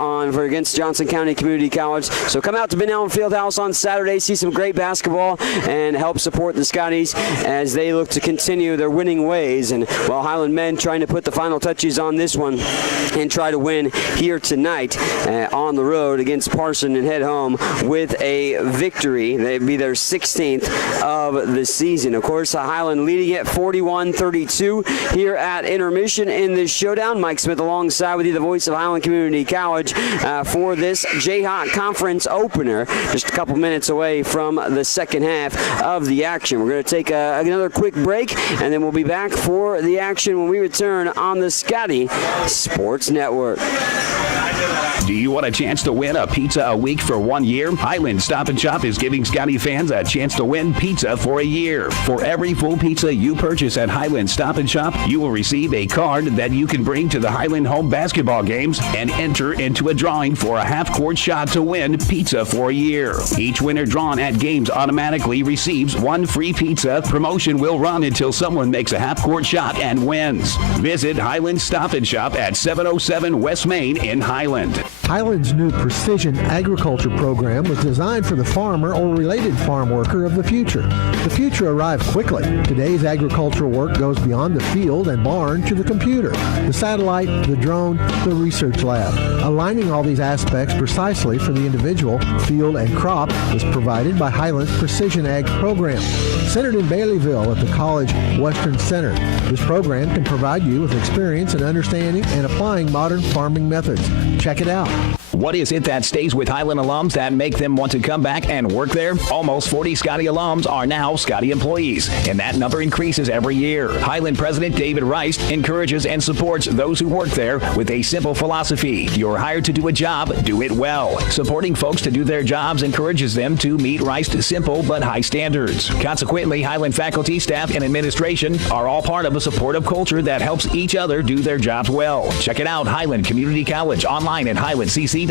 against Johnson County Community College. So come out to Ben Allen Fieldhouse on Saturday, see some great basketball, and help support the Scotties as they look to continue their winning ways. And while Highland men trying to put the final touches on this one and try to win here tonight on the road against Parson and head home with a victory. They'd be their 16th of the season. Of course, Highland leading it 41-32 here at intermission in this showdown. Mike Smith alongside with you, the voice of Highland Community College, for this Jayhawk Conference opener. Just a couple minutes away from the second half of the action. We're going to take another quick break, and then we'll be back for the action when we return on the Scotty Sports Network. Do you want a chance to win a pizza a week for 1 year? Highland Stop and Shop is giving Scotty fans a chance to win pizza for a year. For every full pizza you purchase at Highland Stop and Shop, you will receive a card that you can bring to the Highland home basketball games and enter into a drawing for a half-court shot to win pizza for a year. Each winner drawn at games automatically receives 1 free pizza. Promotion will run until someone makes a half-court shot and wins. Visit Highland Stop and Shop at 707 West Main in Highland. Highland's new precision agriculture program was designed for the farmer or related farm worker of the future. The future arrived quickly. Today's agricultural work goes beyond the field and barn to the computer, the satellite, the drone, the research lab. Aligning all these aspects precisely for the individual, field, and crop is provided by Highland's Precision Ag program. Centered in Baileyville at the College Western Center, this program can provide you with experience in understanding and applying modern farming methods. Check it out. What is it that stays with Highland alums that make them want to come back and work there? Almost 40 Scotty alums are now Scotty employees, and that number increases every year. Highland President David Rice encourages and supports those who work there with a simple philosophy. You're hired to do a job, do it well. Supporting folks to do their jobs encourages them to meet Rice's simple but high standards. Consequently, Highland faculty, staff, and administration are all part of a supportive culture that helps each other do their jobs well. Check it out, Highland Community College, online at highlandcc.edu.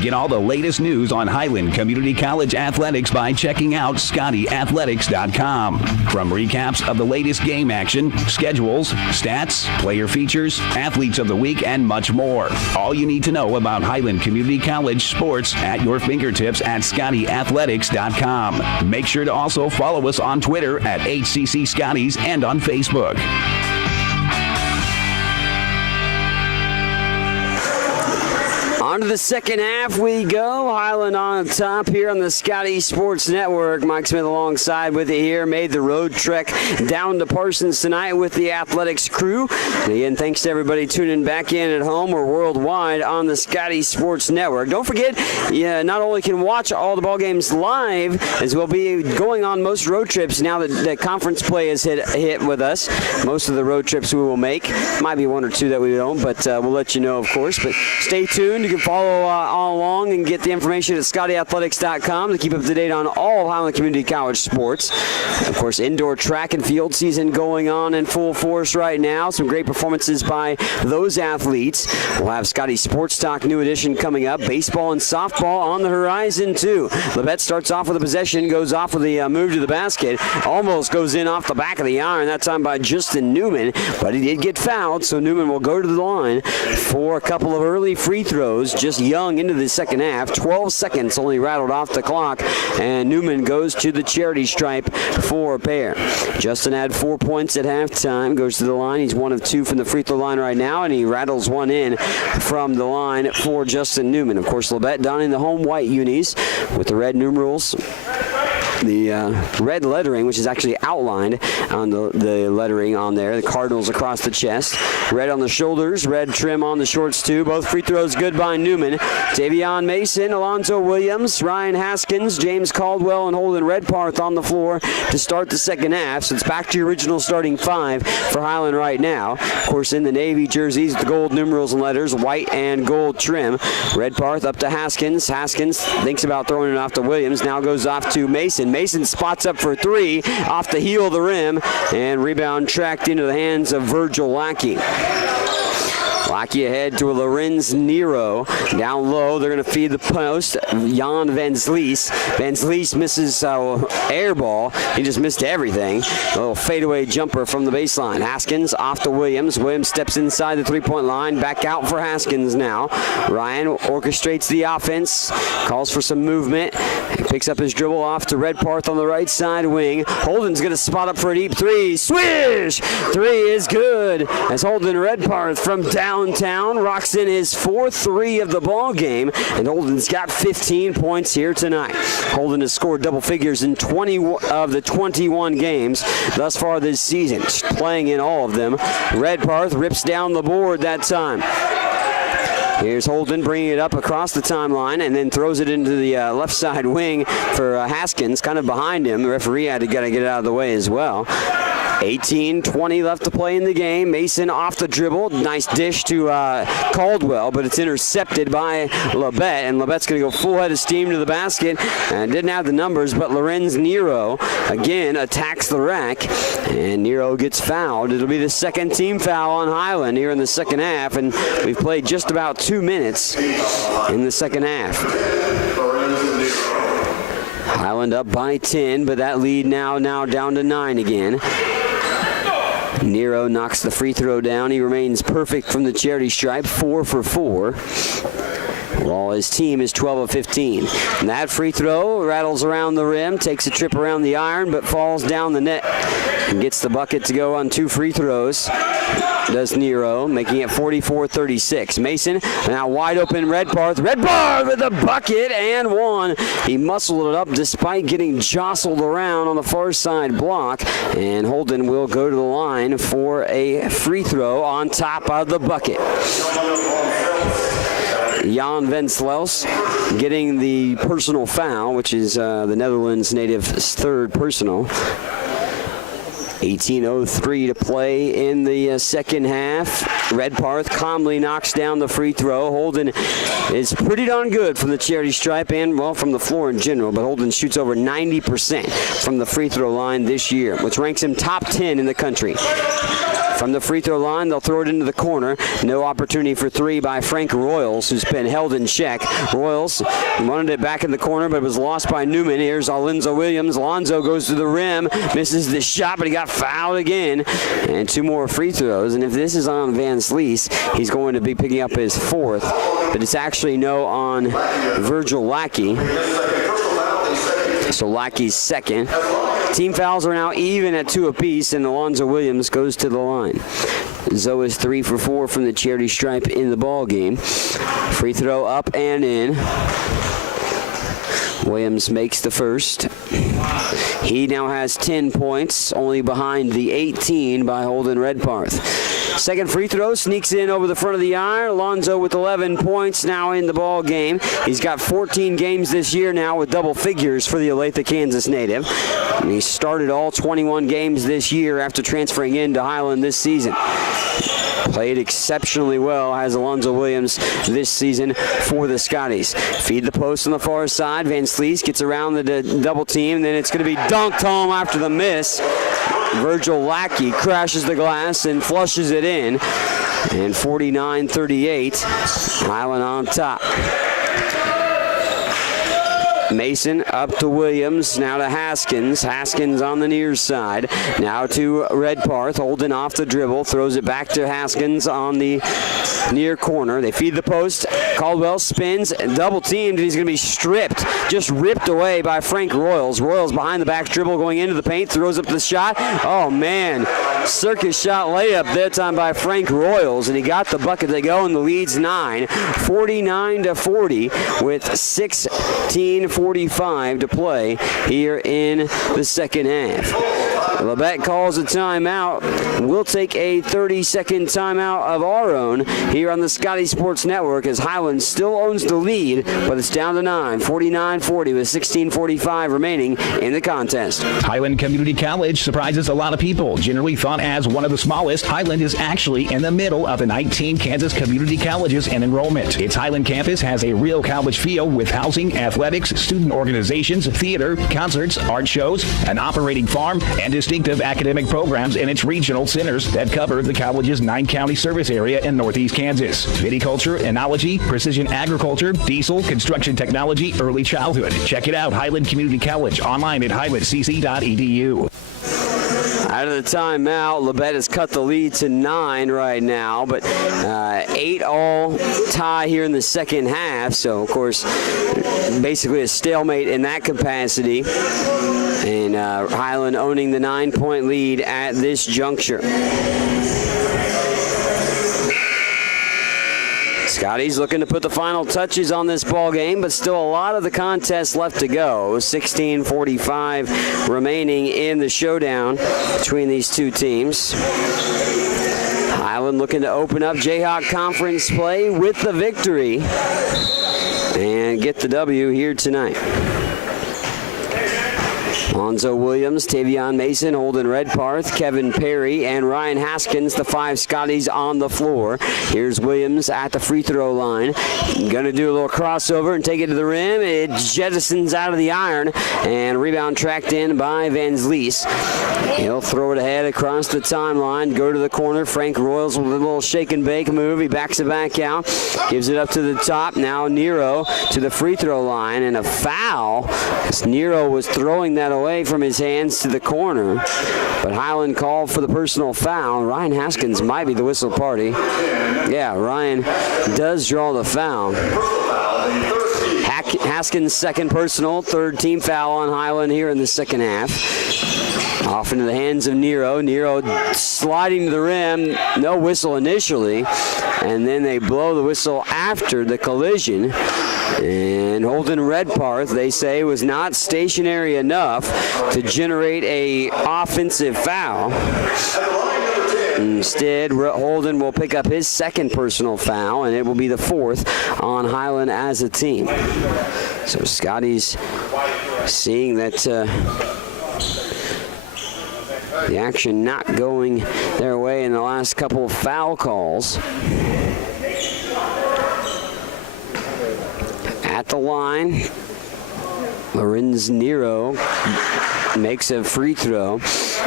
Get all the latest news on Highland Community College athletics by checking out ScottyAthletics.com. From recaps of the latest game action, schedules, stats, player features, athletes of the week, and much more. All you need to know about Highland Community College sports at your fingertips at ScottyAthletics.com. Make sure to also follow us on Twitter at HCC Scotties and on Facebook. On to the second half we go. Highland on top here on the Scotty Sports Network. Mike Smith alongside with you here. Made the road trek down to Parsons tonight with the athletics crew. And again, thanks to everybody tuning back in at home or worldwide on the Scotty Sports Network. Don't forget, you not only can watch all the ball games live, as we'll be going on most road trips now that the conference play has hit with us. Most of the road trips we will make. Might be 1 or 2 that we don't, but we'll let you know, of course. But stay tuned. You can Follow all along and get the information at ScottyAthletics.com to keep up to date on all of Highland Community College sports. Of course, indoor track and field season going on in full force right now. Some great performances by those athletes. We'll have Scotty's Sports Talk New Edition coming up. Baseball and softball on the horizon, too. Labette starts off with a possession, goes off with the move to the basket. Almost goes in off the back of the iron, that time by Justin Newman, but he did get fouled, so Newman will go to the line for a couple of early free throws, just young into the second half. 12 seconds only rattled off the clock, and Newman goes to the charity stripe for a pair. Justin had 4 points at halftime, goes to the line. He's 1 of 2 from the free throw line right now, and he rattles one in from the line for Justin Newman. Of course, Labette donning the home white unis with the red numerals. The red lettering, which is actually outlined on the lettering on there. The Cardinals across the chest. Red on the shoulders, red trim on the shorts too. Both free throws good by Newman. Davion Mason, Alonzo Williams, Ryan Haskins, James Caldwell, and Holden Redparth on the floor to start the second half. So it's back to your original starting 5 for Highland right now. Of course, in the navy jerseys, the gold numerals and letters, white and gold trim. Redparth up to Haskins. Haskins thinks about throwing it off to Williams. Now goes off to Mason. Mason spots up for 3 off the heel of the rim, and rebound tracked into the hands of Virgil Lackey. Lackey ahead to a Lorenz Nero. Down low, they're going to feed the post. Jan Van Zlies. Van Zlies misses air ball. He just missed everything. A little fadeaway jumper from the baseline. Haskins off to Williams. Williams steps inside the three-point line. Back out for Haskins now. Ryan orchestrates the offense. Calls for some movement. Picks up his dribble off to Redparth on the right side wing. Holden's going to spot up for a deep 3. Swish! 3 is good as Holden Redparth from downtown rocks in his 4th 3 of the ball game, and Holden's got 15 points here tonight. Holden has scored double figures in 20 of the 21 games thus far this season, playing in all of them. Redparth rips down the board that time. Here's Holden bringing it up across the timeline and then throws it into the left side wing for Haskins, kind of behind him. The referee had to get it out of the way as well. 18-20 left to play in the game. Mason off the dribble. Nice dish to Caldwell, but it's intercepted by Labette, and Labette's going to go full head of steam to the basket. And didn't have the numbers, but Lorenz Nero again attacks the rack, and Nero gets fouled. It'll be the second team foul on Highland here in the second half, and we've played just about 2 minutes in the second half. Highland up by 10, but that lead now down to 9 again. Nero knocks the free throw down. He remains perfect from the charity stripe, 4 for 4. While his team is 12 of 15. And that free throw rattles around the rim, takes a trip around the iron, but falls down the net and gets the bucket to go on 2 free throws. Does Nero, making it 44-36. Mason now wide open. Redparth with a bucket and 1. He muscled it up despite getting jostled around on the far side block, and Holden will go to the line for a free throw on top of the bucket. Jan Vensluis getting the personal foul, which is the Netherlands native's 3rd personal. 18:03 to play in the second half. Redparth calmly knocks down the free throw. Holden is pretty darn good from the charity stripe and, well, from the floor in general, but Holden shoots over 90% from the free throw line this year, which ranks him top 10 in the country. From the free throw line, they'll throw it into the corner. No opportunity for 3 by Frank Royals, who's been held in check. Royals wanted it back in the corner, but it was lost by Newman. Here's Alonzo Williams. Alonzo goes to the rim, misses the shot, but he got fouled again. And 2 more free throws. And if this is on Van Zlies, he's going to be picking up his 4th. But it's actually no on Virgil Lackey. So Lackey's 2nd. Team fouls are now even at 2 apiece, and Alonzo Williams goes to the line. Zoe is 3 for 4 from the charity stripe in the ball game. Free throw up and in. Williams makes the first. He now has 10 points, only behind the 18 by Holden Redparth. Second free throw sneaks in over the front of the iron. Alonzo with 11 points now in the ball game. He's got 14 games this year now with double figures for the Olathe, Kansas native. And he started all 21 games this year after transferring into Highland this season. played exceptionally well, has Alonzo Williams this season for the Scotties. Feed the post on the far side. Van Slees gets around the double team. Then it's going to be dunked home after the miss. Virgil Lackey crashes the glass and flushes it in. And 49-38, Highland on top. Mason up to Williams, now to Haskins. Haskins on the near side. Now to Redparth, holding off the dribble, throws it back to Haskins on the near corner. They feed the post. Caldwell spins, double teamed, and he's going to be stripped, just ripped away by Frank Royals. Royals behind the back dribble, going into the paint, throws up the shot. Oh man, circus shot layup that time by Frank Royals, and he got the bucket to go, and the lead's 9, 49-40 with 16:45 to play here in the second half. Labette calls a timeout. We'll take a 30-second timeout of our own here on the Scotty Sports Network as Highland still owns the lead, but it's down to 9, 49-40 with 16:45 remaining in the contest. Highland Community College surprises a lot of people. Generally thought as one of the smallest, Highland is actually in the middle of the 19 Kansas community colleges in enrollment. Its Highland campus has a real college feel with housing, athletics, student organizations, theater, concerts, art shows, an operating farm, and distinctive academic programs in its regional centers that cover the college's 9-county service area in northeast Kansas. Viticulture, enology, precision agriculture, diesel, construction technology, early childhood. Check it out, Highland Community College, online at highlandcc.edu. Out of the timeout, Labette has cut the lead to 9 right now, but 8-all tie here in the second half. So, of course, basically a stalemate in that capacity. And Highland owning the 9-point lead at this juncture. Scotty's looking to put the final touches on this ball game, but still a lot of the contest left to go. 16:45 remaining in the showdown between these two teams. Highland looking to open up Jayhawk Conference play with the victory and get the W here tonight. Alonzo Williams, Tavion Mason, Holden Redparth, Kevin Perry, and Ryan Haskins, the 5 Scotties on the floor. Here's Williams at the free throw line. Gonna do a little crossover and take it to the rim. It jettisons out of the iron, and rebound tracked in by Van Vlies. He'll throw it ahead across the timeline, go to the corner. Frank Royals with a little shake and bake move. He backs it back out, gives it up to the top. Now Nero to the free throw line, and a foul as Nero was throwing that away from his hands to the corner, but Highland called for the personal foul. Ryan Haskins might be the whistle party. Yeah, Ryan does draw the foul. Haskins' second personal, third team foul on Highland here in the second half. Off into the hands of Nero. Nero sliding to the rim. No whistle initially, and then they blow the whistle after the collision. And Holden Redparth, they say, was not stationary enough to generate a offensive foul. Instead, Holden will pick up his second personal foul, and it will be the 4th on Highland as a team. So Scotty's seeing that the action not going their way in the last couple of foul calls. At the line, Lorenz Nero makes a free throw.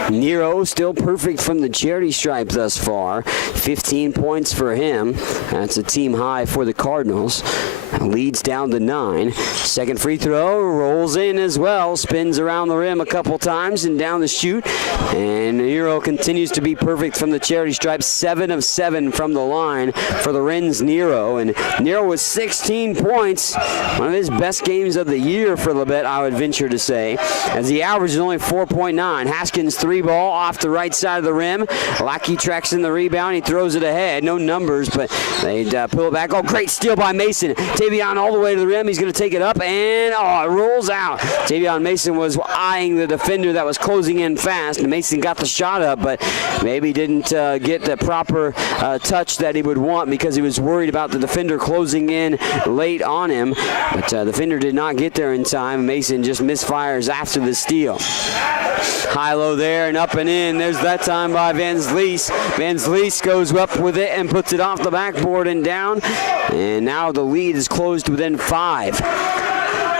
Nero still perfect from the charity stripe thus far. 15 points for him. That's a team high for the Cardinals. Leads down to 9. Second free throw rolls in as well. Spins around the rim a couple times and down the chute. And Nero continues to be perfect from the charity stripe. 7 of 7 from the line for Lorenz Nero. And Nero with 16 points. One of his best games of the year for Labette, I would venture to say, as the average is only 4.9. Haskins 3-ball off the right side of the rim. Lackey tracks in the rebound. He throws it ahead. No numbers, but they pull it back. Oh, great steal by Mason. Tavion all the way to the rim. He's going to take it up, and it rolls out. Tavion Mason was eyeing the defender that was closing in fast, and Mason got the shot up, but maybe didn't get the proper touch that he would want because he was worried about the defender closing in late on him. But the defender did not get there in time. Mason just misfires after the steal. High-low there and up and in. There's that time by Van Vlies. Van Vlies goes up with it and puts it off the backboard and down. And now the lead is closed within 5.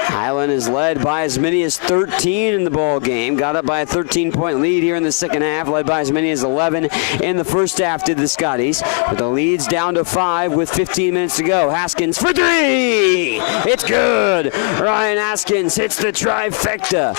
Highland is led by as many as 13 in the ball game. Got up by a 13-point lead here in the second half, led by as many as 11 in the first half did the Scotties. But the lead's down to 5 with 15 minutes to go. Haskins for 3! It's good! Ryan Haskins hits the trifecta.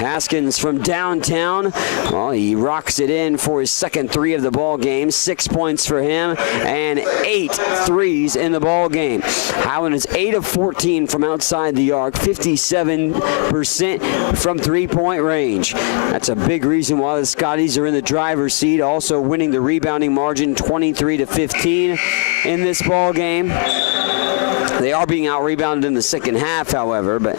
Haskins from downtown, well, he rocks it in for his second 3 of the ball game. 6 points for him and 8 threes in the ball game. Highland is 8 of 14 from outside the arc, 57% from three-point range. That's a big reason why the Scotties are in the driver's seat, also winning the rebounding margin 23-15 in this ball game. They are being out-rebounded in the second half, however, but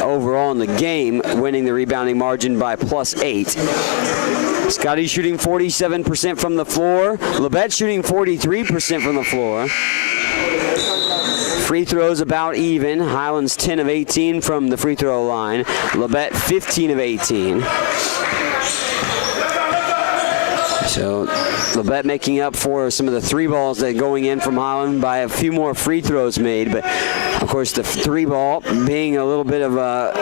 overall in the game, winning the rebounding margin by +8. Scotty shooting 47% from the floor. Labette shooting 43% from the floor. Free throws about even. Highland's 10 of 18 from the free throw line. Labette 15 of 18. So Labette making up for some of the 3 balls that are going in from Highland by a few more free throws made. But of course the 3 ball being a little bit of a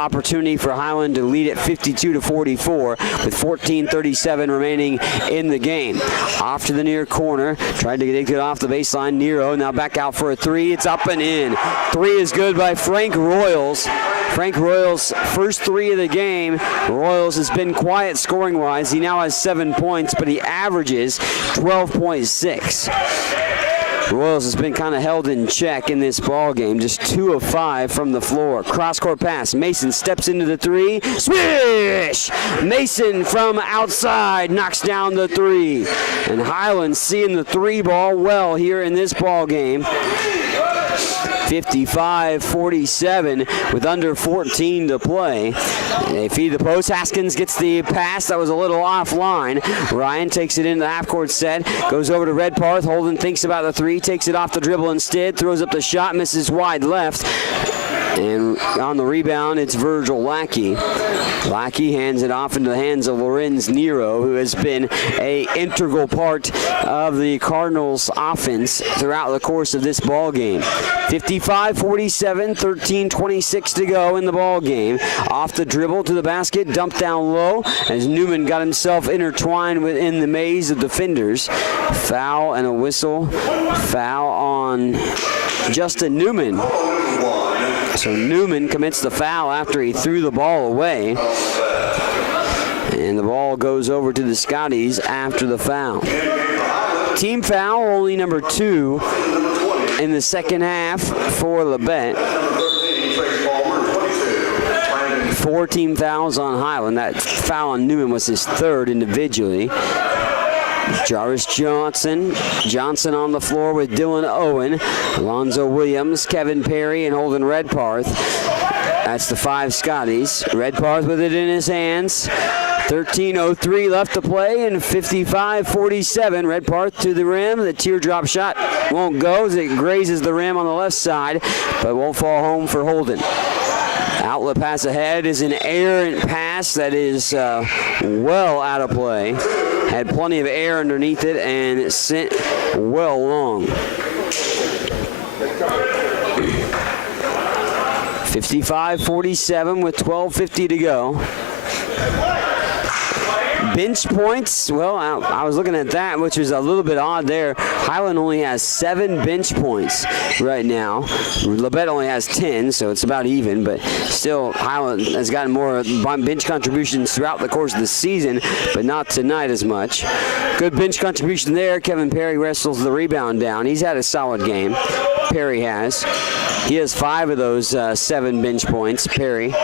opportunity for Highland to lead at 52-44 with 14:37 remaining in the game. Off to the near corner, tried to get it off the baseline. Nero now back out for a 3. It's up and in. 3 is good by Frank Royals. Frank Royals' first 3 of the game. Royals has been quiet scoring-wise. He now has 7 points, but he averages 12.6. Royals has been kind of held in check in this ball game. Just 2 of 5 from the floor. Cross-court pass. Mason steps into the 3. Swish! Mason from outside knocks down the 3. And Highland seeing the 3 ball well here in this ball game. 55-47 with under 14 to play. They feed the post. Haskins gets the pass. That was a little offline. Ryan takes it into the half-court set. Goes over to Redpath. Holden thinks about the 3. Takes it off the dribble instead. Throws up the shot. Misses wide left. And on the rebound, it's Virgil Lackey. Lackey hands it off into the hands of Lorenz Nero, who has been an integral part of the Cardinals' offense throughout the course of this ball game. 55-47, 13:26 to go in the ball game. Off the dribble to the basket, dumped down low as Newman got himself intertwined within the maze of defenders. Foul and a whistle. Foul on Justin Newman. So Newman commits the foul after he threw the ball away. And the ball goes over to the Scotties after the foul. Team foul, only number 2 in the second half for Labette. 4 team fouls on Highland. That foul on Newman was his 3rd individually. Jarvis Johnson on the floor with Dylan Owen, Alonzo Williams, Kevin Perry, and Holden Redpath. That's the 5 Scotties. Redpath with it in his hands. 13:03 left to play, and 55-47. Redpath to the rim. The teardrop shot won't go as it grazes the rim on the left side, but won't fall home for Holden. Outlet pass ahead is an errant pass that is well out of play. Had plenty of air underneath it and sent well long. 55-47 with 12:50 to go. Bench points, well, I was looking at that, which was a little bit odd there. Highland only has 7 bench points right now. Labette only has 10, so it's about even, but still Highland has gotten more bench contributions throughout the course of the season, but not tonight as much. Good bench contribution there. Kevin Perry wrestles the rebound down. He's had a solid game. Perry has. He has 5 of those 7 bench points, Perry.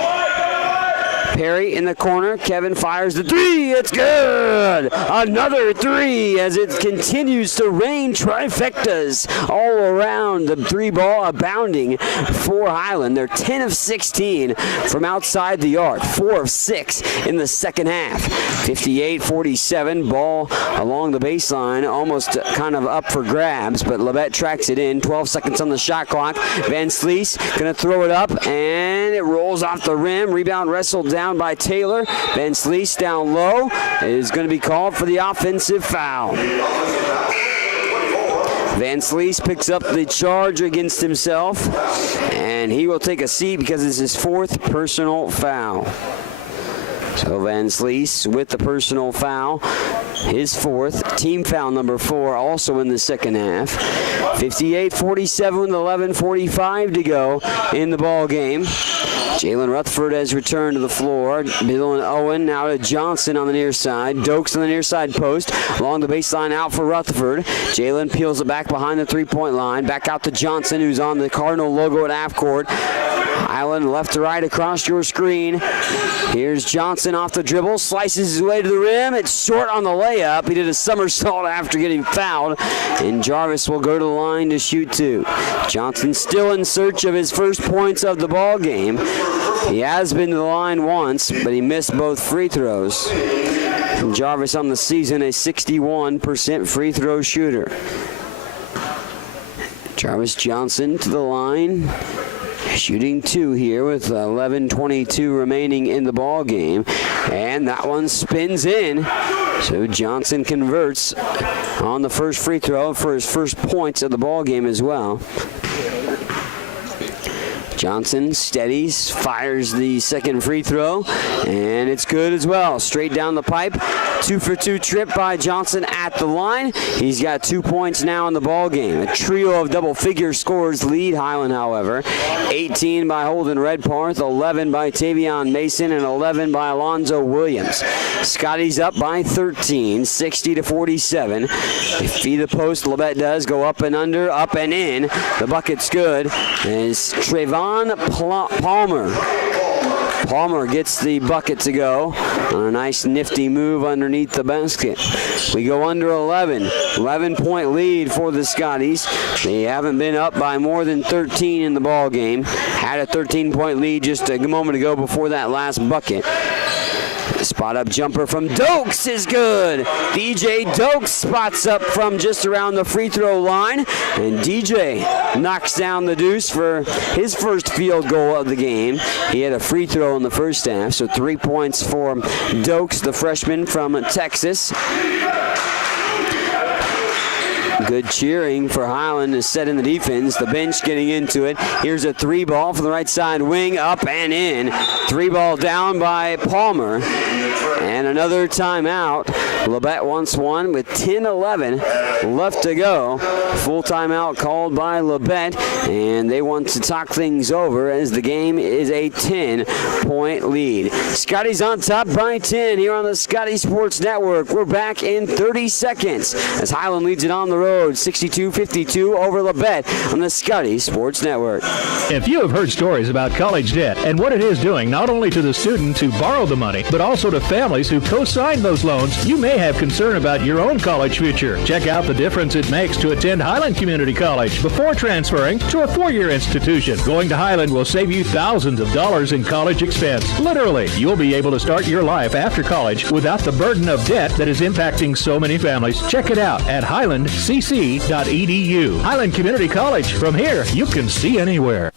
Perry in the corner. Kevin fires the 3. It's good. Another 3 as it continues to rain trifectas all around. The 3 ball abounding for Highland. They're 10 of 16 from outside the arc. 4 of 6 in the second half. 58-47. Ball along the baseline. Almost kind of up for grabs, but Labette tracks it in. 12 seconds on the shot clock. Van Vlies going to throw it up, and it rolls off the rim. Rebound wrestled down down by Taylor. Van Slees down low is going to be called for the offensive foul. Van Slees picks up the charge against himself, and he will take a seat because it's his 4th personal foul. So Van Slees with the personal foul, his 4th, team foul number 4, also in the second half. 58-47 with 11:45 to go in the ball game. Jalen Rutherford has returned to the floor. Bill and Owen now to Johnson on the near side. Dokes on the near side post. Along the baseline out for Rutherford. Jalen peels it back behind the three-point line. Back out to Johnson, who's on the Cardinal logo at half court. Highland left to right across your screen. Here's Johnson off the dribble. Slices his way to the rim. It's short on the layup. He did a somersault after getting fouled. And Jarvis will go to the line to shoot 2. Johnson still in search of his first points of the ball game. He has been to the line once, but he missed both free throws. And Jarvis on the season, a 61% free throw shooter. Jarvis Johnson to the line. Shooting 2 here with 11:22 remaining in the ball game. And that one spins in. So Johnson converts on the first free throw for his first points of the ball game as well. Johnson steadies, fires the second free throw, and it's good as well. Straight down the pipe. 2-for-2 trip by Johnson at the line. He's got 2 points now in the ball game. A trio of double-figure scores lead Highland, however. 18 by Holden Redparth, 11 by Tavion Mason, and 11 by Alonzo Williams. Scotty's up by 13, 60-47. They feed the post. Labette does go up and under, up and in. The bucket's good. As Trayvon Palmer. Palmer gets the bucket to go on a nice nifty move underneath the basket. We go under 11. 11-point lead for the Scotties. They haven't been up by more than 13 in the ball game. Had a 13-point lead just a moment ago before that last bucket. Spot up jumper from Dokes is good. DJ Dokes spots up from just around the free throw line, and DJ knocks down the deuce for his first field goal of the game. He had a free throw in the first half, so 3 points for Dokes, the freshman from Texas. Good cheering for Highland to set in the defense. The bench getting into it. Here's a 3-ball from the right side wing, up and in. 3-ball down by Palmer. And another timeout. Labette wants one with 10-11 left to go. Full timeout called by Labette, and they want to talk things over as the game is a 10-point lead. Scotty's on top by 10 here on the Scotty Sports Network. We're back in 30 seconds as Highland leads it on the road, 62-52 over Labette on the Scotty Sports Network. If you have heard stories about college debt and what it is doing not only to the student who borrowed the money, but also to families who co-signed those loans, you may have concern about your own college future. Check out the difference it makes to attend Highland Community College before transferring to a four-year institution. Going to Highland will save you thousands of dollars in college expense. Literally, you'll be able to start your life after college without the burden of debt that is impacting so many families. Check it out at highlandcc.edu. Highland Community College. From here, you can see anywhere.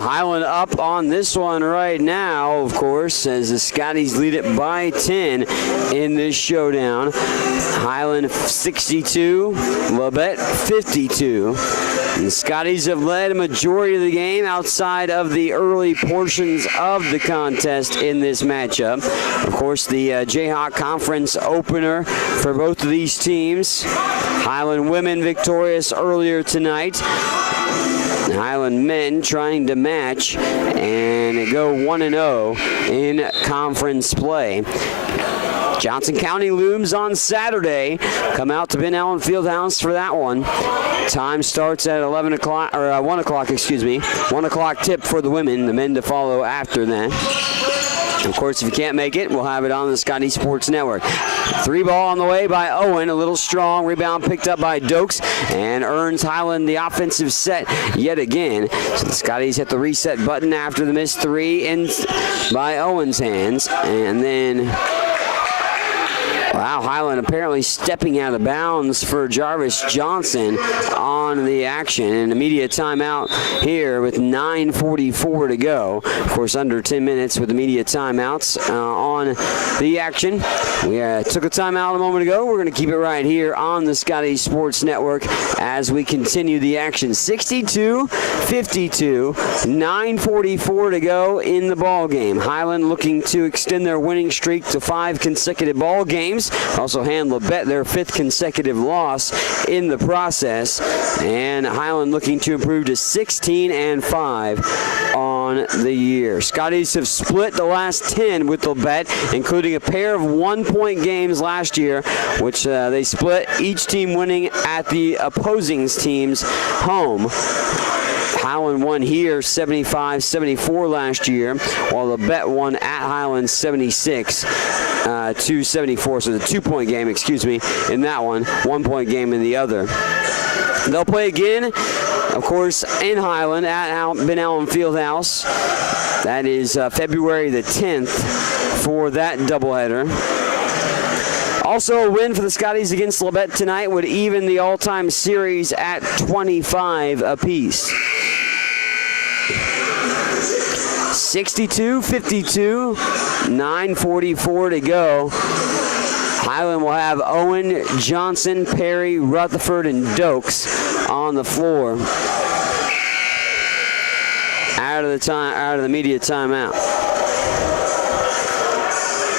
Highland up on this one right now, of course, as the Scotties lead it by 10 in this showdown. Highland 62, Labette 52. And the Scotties have led a majority of the game outside of the early portions of the contest in this matchup. Of course, the Jayhawk Conference opener for both of these teams. Highland women victorious earlier tonight. Highland men trying to match and go 1-0 in conference play. Johnson County looms on Saturday. Come out to Ben Allen Fieldhouse for that one. Time starts at 1 o'clock, 1 o'clock tip for the women. The men to follow after that. Of course, if you can't make it, we'll have it on the Scotty Sports Network. 3-ball on the way by Owen, a little strong. Rebound picked up by Dokes and earns Highland the offensive set yet again. So the Scotties hit the reset button after the missed 3 in by Owen's hands. And then Wow, Highland apparently stepping out of bounds for Jarvis Johnson on the action. And immediate timeout here with 9:44 to go. Of course, under 10 minutes with immediate timeouts on the action. We took a timeout a moment ago. We're going to keep it right here on the Scotty Sports Network as we continue the action. 62-52, 9:44 to go in the ball game. Highland looking to extend their winning streak to 5 consecutive ball games. Also hand Labette their 5th consecutive loss in the process. And Highland looking to improve to 16-5 on the year. Scotties have split the last 10 with Labette, including a pair of 1-point games last year, which they split, each team winning at the opposing team's home. Highland won here 75-74 last year, while Labette won at Highland 76-74. So the 2-point game, in that one, 1-point game in the other. They'll play again, of course, in Highland at Ben Allen Fieldhouse. That is February the 10th for that doubleheader. Also, a win for the Scotties against Labette tonight would even the all-time series at 25 apiece. 62-52, 9:44 to go. Highland will have Owen, Johnson, Perry, Rutherford, and Dokes on the floor. Out of the immediate timeout.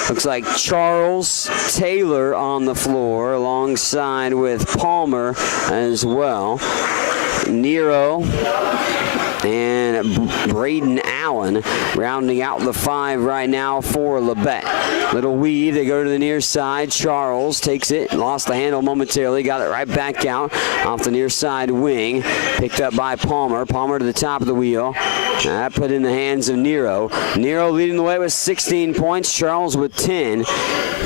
Looks like Charles Taylor on the floor alongside with Palmer as well. Nero and Braden Allen rounding out the 5 right now for Labette. Little weave, they go to the near side. Charles takes it, lost the handle momentarily, got it right back out off the near side wing. Picked up by Palmer. Palmer to the top of the wheel. That put in the hands of Nero. Nero leading the way with 16 points. Charles with 10.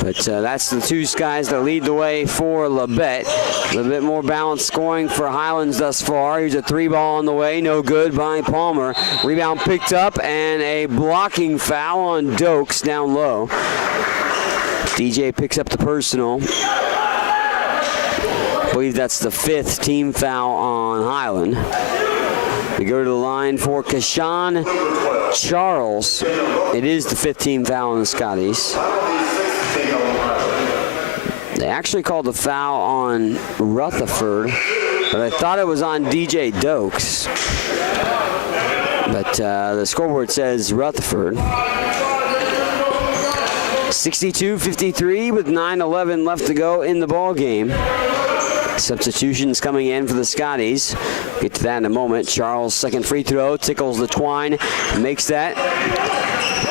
But that's the 2 guys that lead the way for Labette. A little bit more balanced scoring for Highlands thus far. Here's a 3-ball on the way. No good by Palmer. Rebound picked up and a blocking foul on Dokes down low. DJ picks up the personal. I believe that's the 5th team foul on Highland. We go to the line for Kashawn Charles. It is the 5th team foul on the Scotties. They actually called the foul on Rutherford, but I thought it was on DJ Dokes. But the scoreboard says Rutherford. 62-53 with 9:11 left to go in the ball game. Substitutions coming in for the Scotties. Get to that in a moment. Charles' second free throw tickles the twine, makes that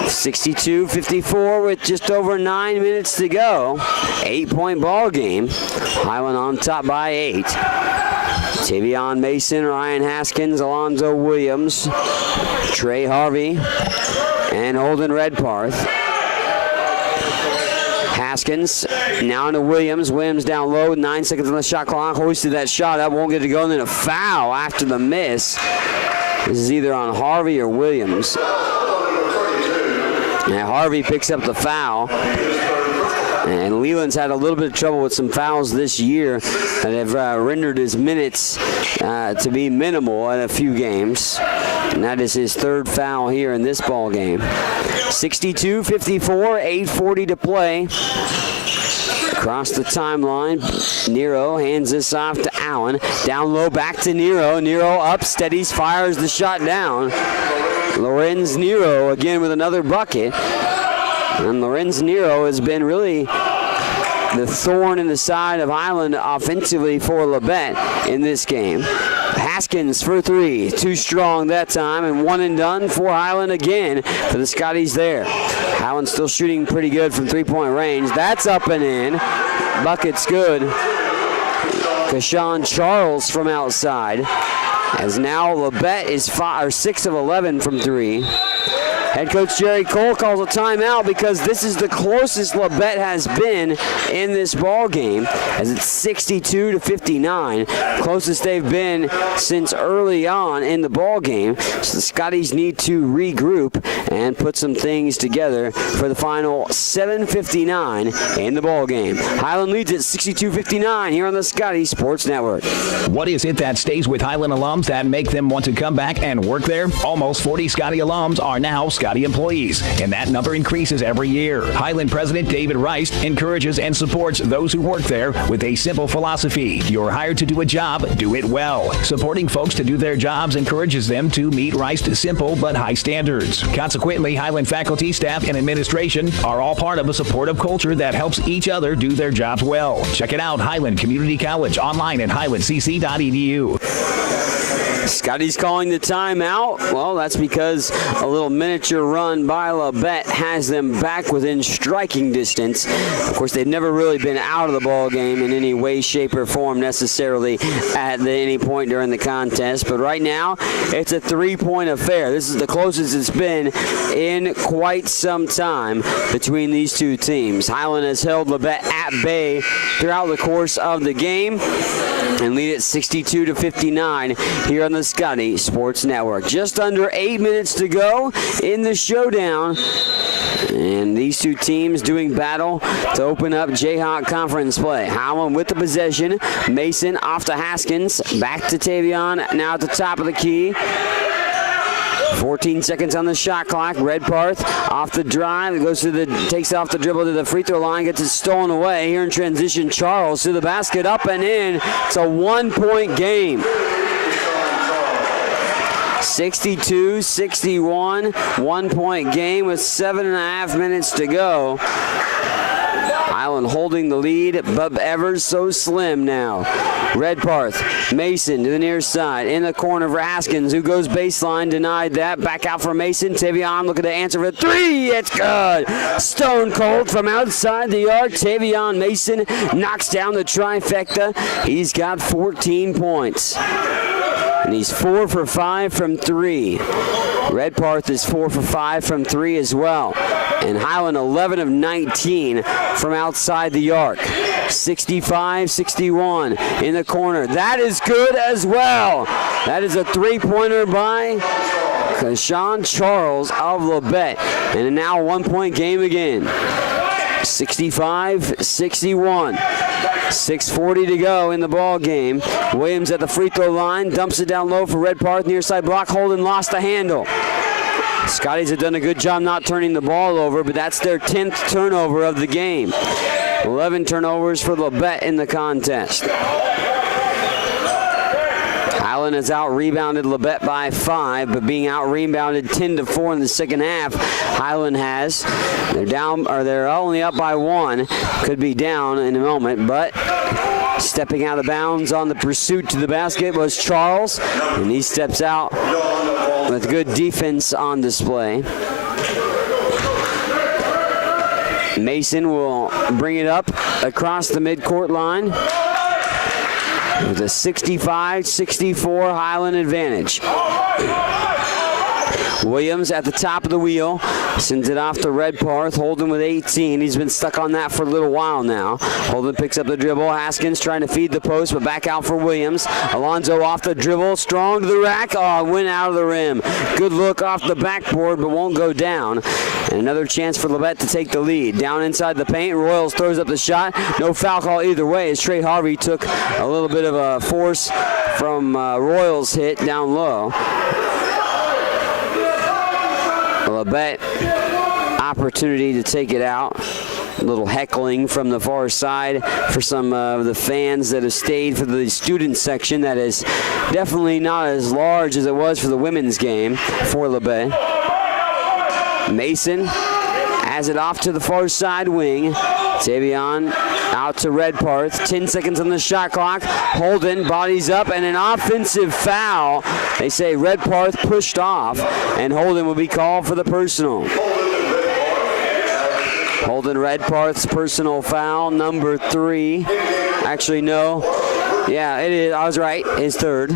62-54 with just over 9 minutes to go. 8-point ball game. Highland on top by 8. Tavion Mason, Ryan Haskins, Alonzo Williams, Trey Harvey, and Holden Redparth. Haskins now to Williams. Williams down low with 9 seconds on the shot clock. Hoisted that shot up, won't get it to go, and then a foul after the miss. This is either on Harvey or Williams. And Harvey picks up the foul. And Leland's had a little bit of trouble with some fouls this year that have rendered his minutes to be minimal in a few games. And that is his 3rd foul here in this ball game. 62-54, 8:40 to play. Across the timeline, Nero hands this off to Allen. Down low, back to Nero. Nero up, steadies, fires the shot down. Lorenz Nero again with another bucket. And Lorenz Nero has been really the thorn in the side of Highland offensively for Labette in this game. Haskins for 3. Too strong that time, and 1 and done for Highland again for the Scotties there. Highland still shooting pretty good from 3-point range. That's up and in. Bucket's good. Kashawn Charles from outside. As now Labette is 6 of 11 from 3. Head coach Jerry Cole calls a timeout because this is the closest Labette has been in this ball game, as it's 62-59, closest they've been since early on in the ball game. So the Scotties need to regroup and put some things together for the final 7:59 in the ball game. Highland leads at 62-59 here on the Scotties Sports Network. What is it that stays with Highland alums that make them want to come back and work there? Almost 40 Scotty alums are now Scotty employees, and that number increases every year. Highland President David Rice encourages and supports those who work there with a simple philosophy. You're hired to do a job, do it well. Supporting folks to do their jobs encourages them to meet Rice's simple but high standards. Consequently, Highland faculty, staff, and administration are all part of a supportive culture that helps each other do their jobs well. Check it out, Highland Community College, online at highlandcc.edu. Scotty's calling the timeout. Well, that's because a little miniature run by Labette has them back within striking distance. Of course, they've never really been out of the ball game in any way, shape, or form necessarily at any point during the contest. But right now, it's a three-point affair. This is the closest it's been in quite some time between these two teams. Highland has held Labette at bay throughout the course of the game and lead at 62-59 here on the Scotty Sports Network. Just under 8 minutes to go in the showdown, and these two teams doing battle to open up Jayhawk Conference play. Highland with the possession. Mason off to Haskins, back to Tavion, now at the top of the key. 14 seconds on the shot clock. Redparth off the drive, takes it off the dribble to the free throw line, gets it stolen away. Here in transition, Charles to the basket, up and in. It's a 1-point game. 62-61, 1-point game with 7.5 minutes to go. Highland holding the lead, but ever so slim now. Redparth, Mason to the near side, in the corner for Haskins, who goes baseline, denied that. Back out for Mason. Tavion looking to answer for three. It's good. Stone cold from outside the arc. Tavion Mason knocks down the trifecta. He's got 14 points. And he's 4 for 5 from 3. Redparth is 4 for 5 from 3 as well. And Highland 11 of 19 from outside the arc. 65-61 in the corner. That is good as well. That is a three-pointer by Kashawn Charles of Labette. And a now 1-point game again. 65-61. 6:40 to go in the ball game. Williams at the free throw line, dumps it down low for Redparth, near side block. Holden lost the handle. Scotties have done a good job not turning the ball over, but that's their 10th turnover of the game. 11 turnovers for Labette in the contest. Highland has out-rebounded Labette by 5, but being out-rebounded 10-4 in the second half. Highland has. They're only up by 1. Could be down in a moment, but stepping out of bounds on the pursuit to the basket was Charles, and he steps out with good defense on display. Mason will bring it up across the midcourt line with a 65-64 Highland advantage. Williams at the top of the wheel, sends it off to Redparth. Holden with 18. He's been stuck on that for a little while now. Holden picks up the dribble. Haskins trying to feed the post, but back out for Williams. Alonzo off the dribble, strong to the rack. Oh, went out of the rim. Good look off the backboard, but won't go down. And another chance for Labette to take the lead. Down inside the paint, Royals throws up the shot. No foul call either way, as Trey Harvey took a little bit of a force from Royals hit down low. Labette, opportunity to take it out. A little heckling from the far side for some of the fans that have stayed for the student section. That is definitely not as large as it was for the women's game for Labette. Mason has it off to the far side wing. Tavion out to Redparth. 10 seconds on the shot clock. Holden bodies up, and an offensive foul. They say Redparth pushed off, and Holden will be called for the personal. Holden Redparth's personal foul, number 3. Actually, no. Yeah, it is. I was right. His third.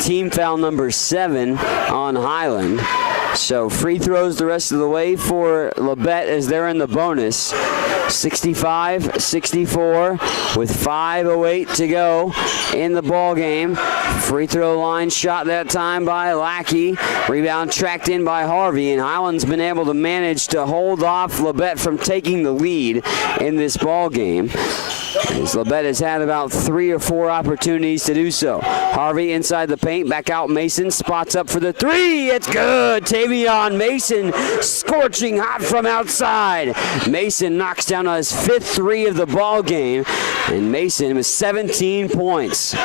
Team foul number 7 on Highland. So free throws the rest of the way for Labette as they're in the bonus. 65-64 with 5:08 to go in the ball game. Free throw line shot that time by Lackey. Rebound tracked in by Harvey, and Highland's been able to manage to hold off Labette from taking the lead in this ball game. As Labette has had about 3 or 4 opportunities to do so. Harvey inside the paint, back out Mason, spots up for the 3. It's good. Tavion Mason scorching hot from outside. Mason knocks down his 5th 3 of the ball game, and Mason with 17 points.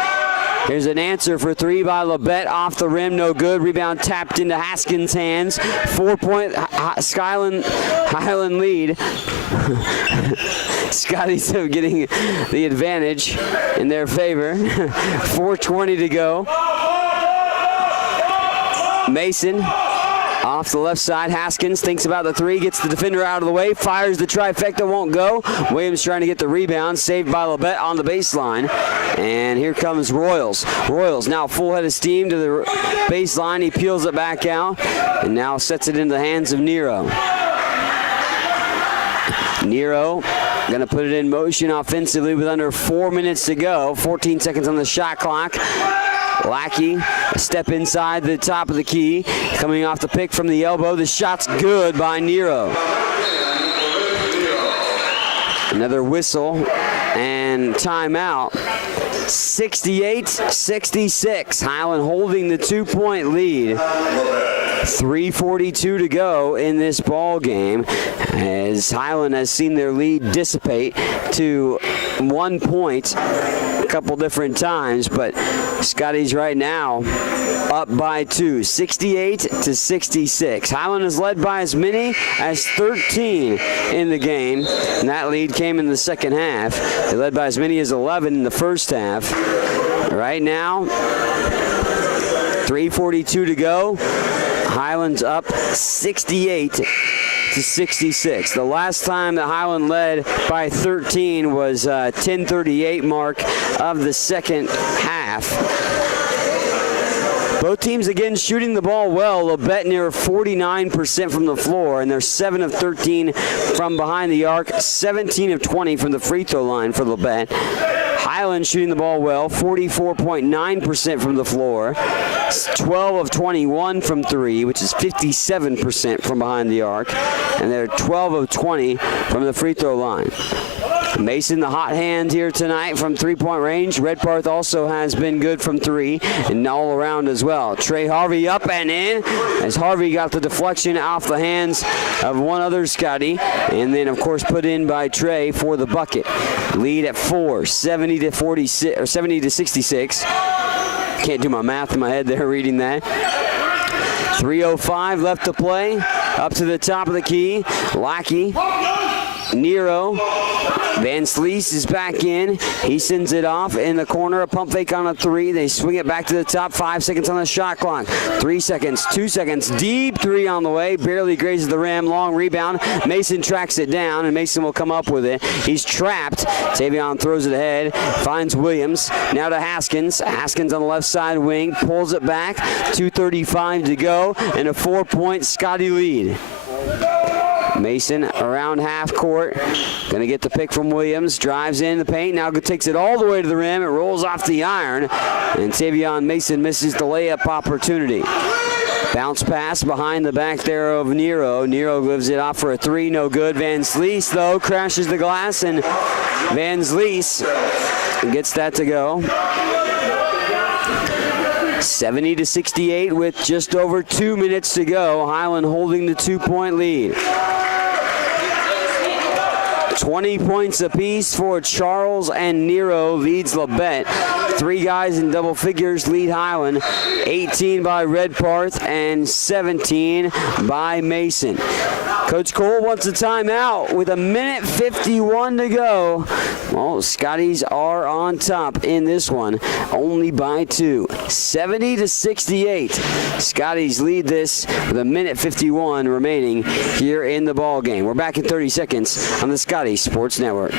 Here's an answer for 3 by Labette, off the rim, no good. Rebound tapped into Haskins' hands. 4-point Highland lead. Scotty's getting the advantage in their favor. 4:20 to go. Mason off the left side. Haskins thinks about the 3, gets the defender out of the way, fires the trifecta, won't go. Williams trying to get the rebound, saved by Labette on the baseline. And here comes Royals. Royals now full head of steam to the baseline. He peels it back out and now sets it into the hands of Nero. Nero going to put it in motion offensively with under 4 minutes to go. 14 seconds on the shot clock. Lackey, a step inside the top of the key, coming off the pick from the elbow. The shot's good by Nero. Another whistle and timeout. 68-66. Highland holding the 2-point lead. 3:42 to go in this ball game, as Highland has seen their lead dissipate to 1 point a couple different times, but Scotty's right now up by 2, 68-66. Highland is led by as many as 13 in the game, and that lead came in the second half. They led by as many as 11 in the first half. Right now, 3:42 to go. Highland's up 68-66. The last time that Highland led by 13 was 10:38 mark of the second half. Both teams again shooting the ball well. Labette near 49% from the floor, and they're 7 of 13 from behind the arc, 17 of 20 from the free throw line for Labette. Highland shooting the ball well, 44.9% from the floor, 12 of 21 from 3, which is 57% from behind the arc, and they're 12 of 20 from the free throw line. Mason, the hot hand here tonight from 3-point range. Redparth also has been good from 3 and all around as well. Trey Harvey up and in, as Harvey got the deflection off the hands of one other Scotty, and then of course put in by Trey for the bucket. Lead at 4, 70-46 or 70-66. Can't do my math in my head there reading that. 3:05 left to play. Up to the top of the key. Lackey, Nero, Van Slees is back in. He sends it off in the corner. A pump fake on a 3. They swing it back to the top. 5 seconds on the shot clock. 3 seconds, 2 seconds. Deep 3 on the way. Barely grazes the rim. Long rebound. Mason tracks it down, and Mason will come up with it. He's trapped. Tavion throws it ahead. Finds Williams. Now to Haskins. Haskins on the left side wing. Pulls it back. 2:35 to go, and a 4-point Scotty lead. Mason around half court. Going to get the pick from Williams. Drives in the paint. Now takes it all the way to the rim. It rolls off the iron. And Tavion Mason misses the layup opportunity. Bounce pass behind the back there of Nero. Nero gives it off for a 3. No good. Van Slees, though, crashes the glass. And Van Slees gets that to go. 70-68 with just over 2 minutes to go. Highland holding the 2-point lead. 20 points apiece for Charles and Nero leads Labette. 3 guys in double figures lead Highland. 18 by Redparth and 17 by Mason. Coach Cole wants a timeout with 1:51 to go. Well, Scotties are on top in this one, only by 2. 70-68. Scotties lead this with 1:51 remaining here in the ball game. We're back in 30 seconds on the Scotties Sports Network.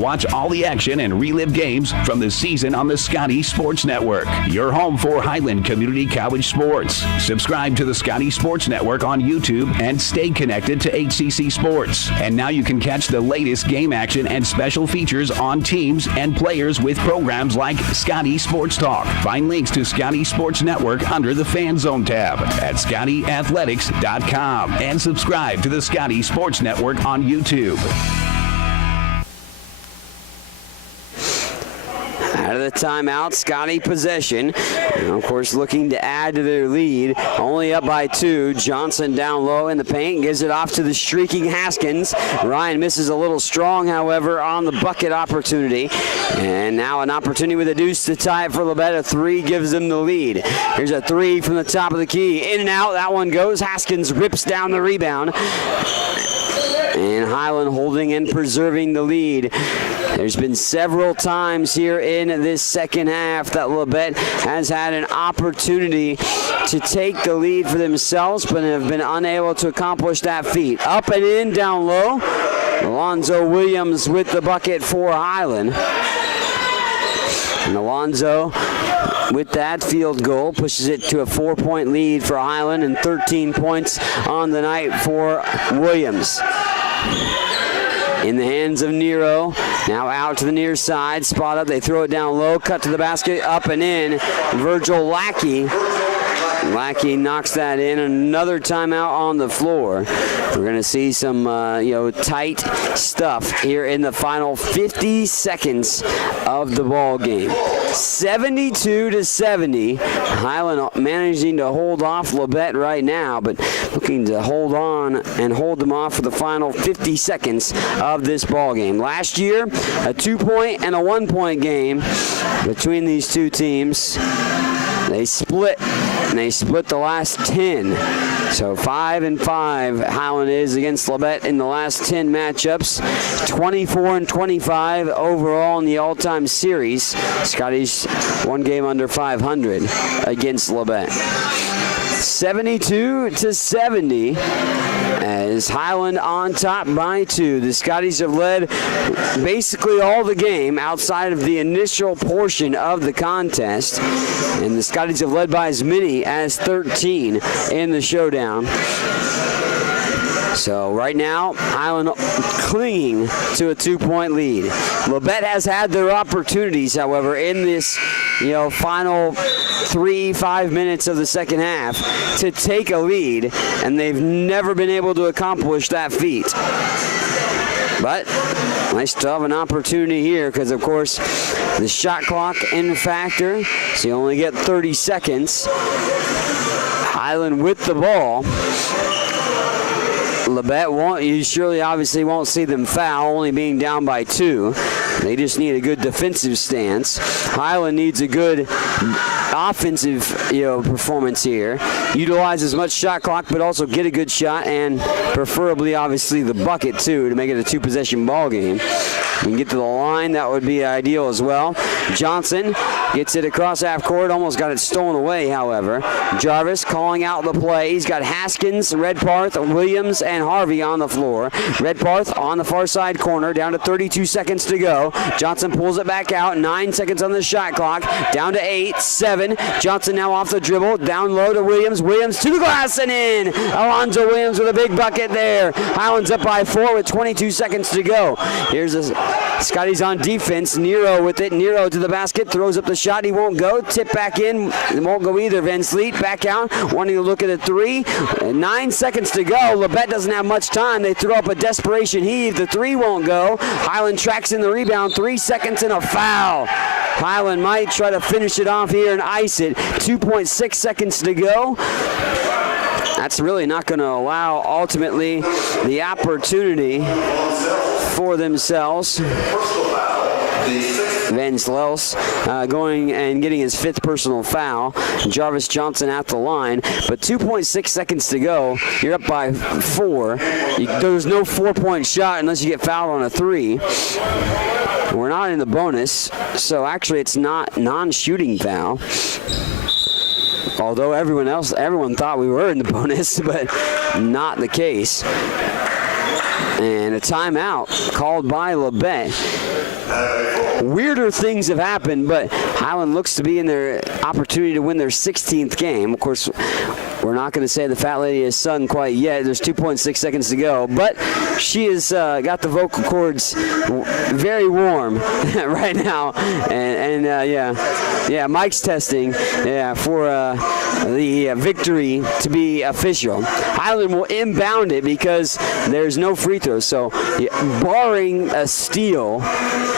Watch all the action and relive games from the season on the Scotty Sports Network, your home for Highland Community College sports. Subscribe to the Scotty Sports Network on YouTube and stay connected to HCC Sports. And now you can catch the latest game action and special features on teams and players with programs like Scotty Sports Talk. Find links to Scotty Sports Network under the Fan Zone tab at ScottyAthletics.com and subscribe to the Scotty Sports Network on YouTube. Out of the timeout, Scotty possession. And of course, looking to add to their lead. Only up by 2. Johnson down low in the paint. Gives it off to the streaking Haskins. Ryan misses a little strong, however, on the bucket opportunity. And now an opportunity with a deuce to tie it for Labette. A 3 gives them the lead. Here's a 3 from the top of the key. In and out. That one goes. Haskins rips down the rebound. And Highland holding and preserving the lead. There's been several times here in this second half that Labette has had an opportunity to take the lead for themselves, but have been unable to accomplish that feat. Up and in, down low. Alonzo Williams with the bucket for Highland. And Alonzo, with that field goal, pushes it to a 4-point lead for Highland and 13 points on the night for Williams. In the hands of Nero. Now out to the near side. Spot up. They throw it down low. Cut to the basket. Up and in. Virgil Lackey. Lackey knocks that in. Another timeout on the floor. We're going to see some, tight stuff here in the final 50 seconds of the ball game. 72-70. Highland managing to hold off Labette right now, but looking to hold on and hold them off for the final 50 seconds of this ball game. Last year, a 2-point and a 1-point game between these two teams. They split, and they split the last 10. So 5-5 Highland is against Labette in the last 10 matchups. 24-25 overall in the all-time series. Scotty's one game under 500 against Labette. 72-70 as Highland on top by 2. The Scotties have led basically all the game outside of the initial portion of the contest. And the Scotties have led by as many as 13 in the showdown. So right now, Highland clinging to a 2-point lead. Labette has had their opportunities, however, in this, final 3-5 minutes of the second half to take a lead, and they've never been able to accomplish that feat. But they still have an opportunity here because, of course, the shot clock in factor, so you only get 30 seconds. Highland with the ball. Labette obviously won't see them foul, only being down by 2. They just need a good defensive stance. Highland needs a good offensive, performance here. Utilize as much shot clock, but also get a good shot, and preferably, obviously, the bucket too to make it a 2-possession ball game. We can get to the line, that would be ideal as well. Johnson gets it across half court, almost got it stolen away, however. Jarvis calling out the play. He's got Haskins, Redparth, Williams, and Harvey on the floor. Redparth on the far side corner, down to 32 seconds to go. Johnson pulls it back out, 9 seconds on the shot clock, down to 8, 7. Johnson now off the dribble, down low to Williams. Williams to the glass and in. Alonzo Williams with a big bucket there. Highland's up by 4 with 22 seconds to go. Here's a Scotty's on defense. Nero with it. Nero to the basket. Throws up the shot. He won't go. Tip back in. It won't go either. Van Sleet back out. Wanting to look at a 3. 9 seconds to go. Labette doesn't have much time. They throw up a desperation heave. The 3 won't go. Highland tracks in the rebound. 3 seconds and a foul. Highland might try to finish it off here and ice it. 2.6 seconds to go. That's really not going to allow, ultimately, the opportunity for themselves. Van Slels going and getting his 5th personal foul. Jarvis Johnson at the line. But 2.6 seconds to go. You're up by 4. There's no 4-point shot unless you get fouled on a 3. We're not in the bonus, so actually it's not non-shooting foul. Although everyone thought we were in the bonus, but not the case. And a timeout called by Labette. Weirder things have happened, but Highland looks to be in their opportunity to win their 16th game. Of course, we're not going to say the Fat Lady has sung quite yet. There's 2.6 seconds to go, but she has got the vocal cords very warm right now. And yeah, Mike's testing for the victory to be official. Highland will inbound it because there's no free throws. So barring a steal,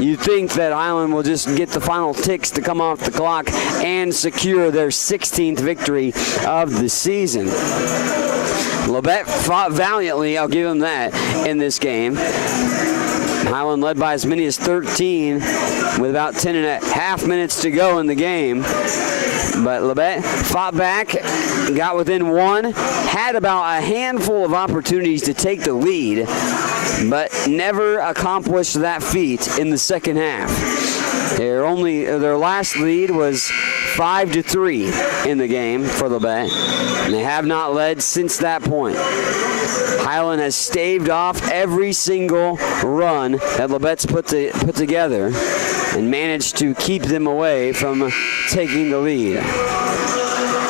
you'd think that Highland will just get the final ticks to come off the clock and secure their 16th victory of the season. Labette fought valiantly, I'll give them that, in this game. Highland led by as many as 13 with about 10 and a half minutes to go in the game. But Labette fought back, got within one, had about a handful of opportunities to take the lead, but never accomplished that feat in the second half. Their last lead was 5-3 in the game for Labette, and they have not led since that point. Highland has staved off every single run that Labette's put together and managed to keep them away from taking the lead.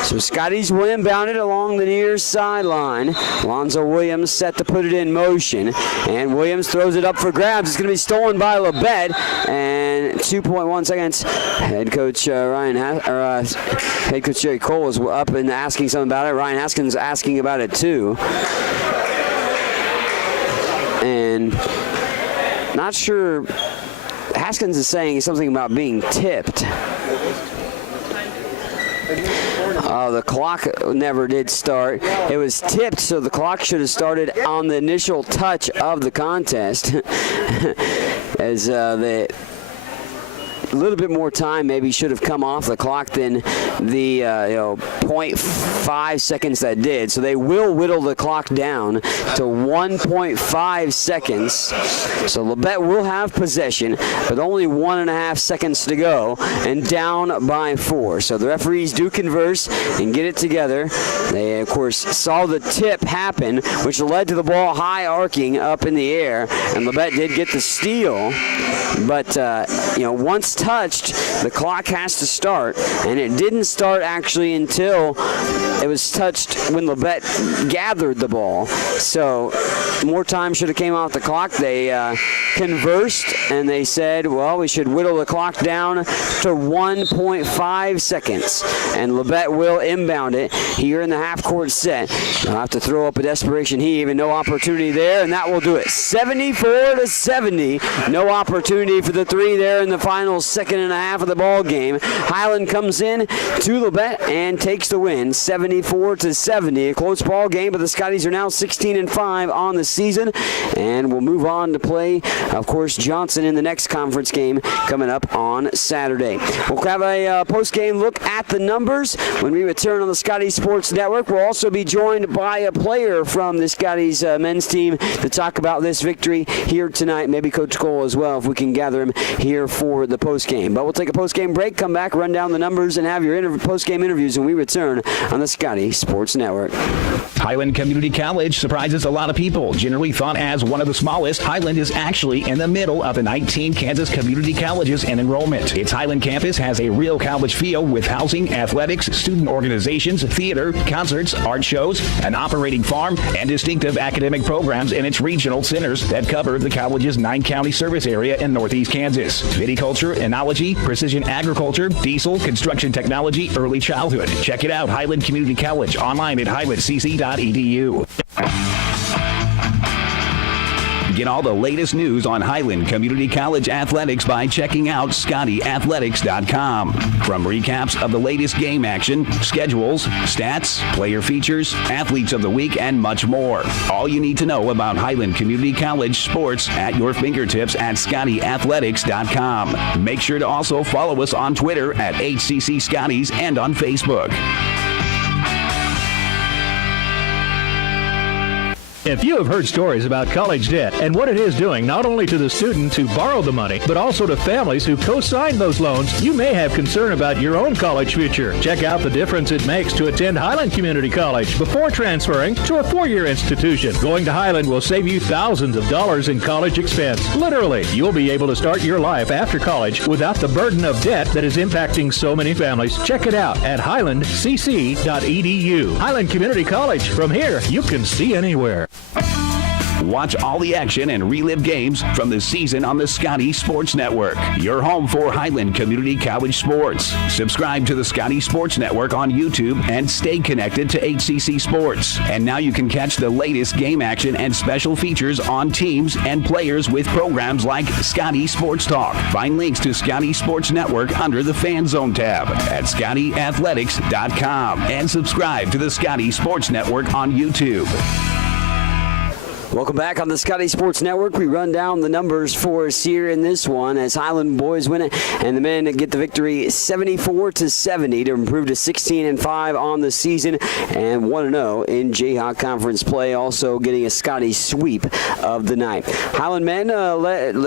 So Scotty's will inbound it along the near sideline. Lonzo Williams set to put it in motion, and Williams throws it up for grabs. It's going to be stolen by Labette, and 2.1 seconds. Head coach Head coach Jerry Cole was up and asking something about it. Ryan Haskins asking about it too, and not sure. Haskins is saying something about being tipped. The clock never did start. It was tipped, so the clock should have started on the initial touch of the contest. As the a little bit more time maybe should have come off the clock than the 0.5 seconds that did. So they will whittle the clock down to 1.5 seconds. So Labette will have possession, but only 1.5 seconds to go and down by 4. So the referees do converse and get it together. They, of course, saw the tip happen, which led to the ball high arcing up in the air, and Labette did get the steal. But, once touched, the clock has to start, and it didn't start actually until it was touched when Labette gathered the ball. So more time should have came off the clock. They conversed, and they said, well, we should whittle the clock down to 1.5 seconds. And Labette will inbound it here in the half-court set. They'll have to throw up a desperation heave, and no opportunity there, and that will do it. 74-70. No opportunity for the three there in the final second and a half of the ball game. Highland comes in to Labette and takes the win, 74-70. A close ball game, but the Scotties are now 16-5 on the season, and we'll move on to play, of course, Johnson in the next conference game coming up on Saturday. We'll have a post-game look at the numbers when we return on the Scotties Sports Network. We'll also be joined by a player from the Scotties men's team to talk about this victory here tonight. Maybe Coach Cole as well, if we can gather him here for the post-game. But we'll take a post-game break, come back, run down the numbers, and have your post-game interviews when we return on the Scotty Sports Network. Highland Community College surprises a lot of people. Generally thought as one of the smallest, Highland is actually in the middle of the 19 Kansas community colleges in enrollment. Its Highland campus has a real college feel with housing, athletics, student organizations, theater, concerts, art shows, an operating farm, and distinctive academic programs in its regional centers that cover the college's 9-county service area in northeast Kansas. Viticulture, enology, precision agriculture, diesel, construction technology, early childhood. Check it out, Highland Community College, online at highlandcc.edu. Get all the latest news on Highland Community College athletics by checking out ScottyAthletics.com. From recaps of the latest game action, schedules, stats, player features, athletes of the week, and much more. All you need to know about Highland Community College sports at your fingertips at ScottyAthletics.com. Make sure to also follow us on Twitter at HCC Scotties and on Facebook. If you have heard stories about college debt and what it is doing not only to the student who borrowed the money, but also to families who co-signed those loans, you may have concern about your own college future. Check out the difference it makes to attend Highland Community College before transferring to a four-year institution. Going to Highland will save you thousands of dollars in college expense. Literally, you'll be able to start your life after college without the burden of debt that is impacting so many families. Check it out at highlandcc.edu. Highland Community College. From here, you can see anywhere. Watch all the action and relive games from the season on the Scotty Sports Network, your home for Highland Community College sports. Subscribe to the Scotty Sports Network on YouTube and stay connected to HCC Sports. And now you can catch the latest game action and special features on teams and players with programs like Scotty Sports Talk. Find links to Scotty Sports Network under the Fan Zone tab at ScottyAthletics.com and subscribe to the Scotty Sports Network on YouTube. Welcome back on the Scotty Sports Network. We run down the numbers for us here in this one as Highland boys win it, and the men get the victory 74-70 to improve to 16-5 on the season and 1-0 in Jayhawk Conference play, also getting a Scotty sweep of the night. Highland men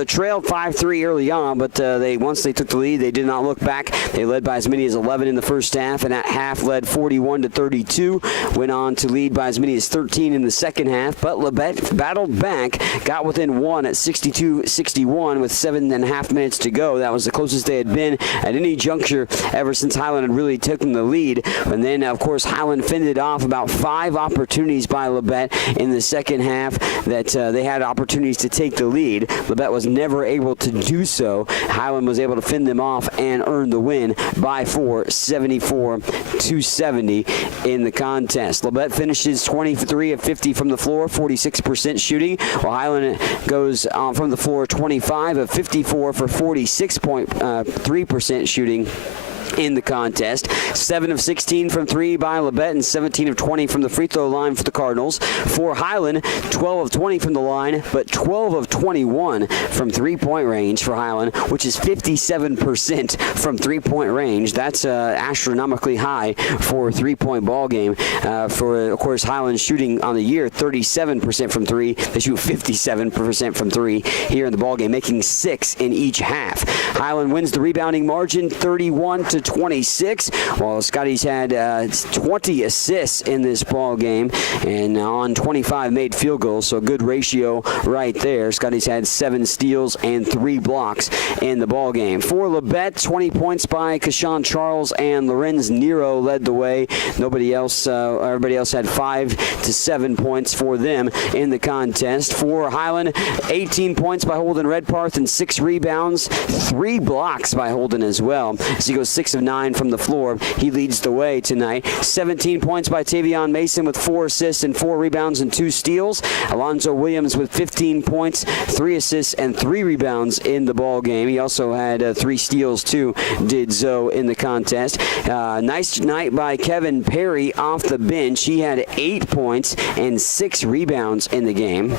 trailed 5-3 early on, but once they took the lead, they did not look back. They led by as many as 11 in the first half, and at half led 41-32. Went on to lead by as many as 13 in the second half, but Labette battled back, got within one at 62-61 with 7.5 minutes to go. That was the closest they had been at any juncture ever since Highland had really taken the lead. And then, of course, Highland fended off about 5 opportunities by Labette in the second half that they had opportunities to take the lead. Labette was never able to do so. Highland was able to fend them off and earn the win by 4, 74-70 in the contest. Labette finishes 23 of 50 from the floor, 46% shooting, while Highland goes from the floor 25 of 54 for 46.3% shooting in the contest. 7 of 16 from 3 by Labette and 17 of 20 from the free throw line for the Cardinals. For Highland, 12 of 20 from the line, but 12 of 21 from three-point range for Highland, which is 57% from three-point range. That's astronomically high for a three-point ball game. For, of course, Highland shooting on the year 37% from 3. They shoot 57% from 3 here in the ball game, making 6 in each half. Highland wins the rebounding margin 31-26, while Scotty's had 20 assists in this ball game and on 25 made field goals, so good ratio right there. Scotty's had 7 steals and 3 blocks in the ball game. For Labette, 20 points by Kashawn Charles and Lorenz Nero led the way. Everybody else had 5 to 7 points for them in the contest. For Highland, 18 points by Holden Redparth and 6 rebounds, 3 blocks by Holden as well, as he goes 6 of 9 from the floor. He leads the way tonight. 17 points by Tavion Mason with 4 assists and 4 rebounds and 2 steals. Alonzo Williams with 15 points, 3 assists and 3 rebounds in the ball game. He also had 3 steals too, did Zoe in the contest. Nice night by Kevin Perry off the bench. He had 8 points and 6 rebounds in the game.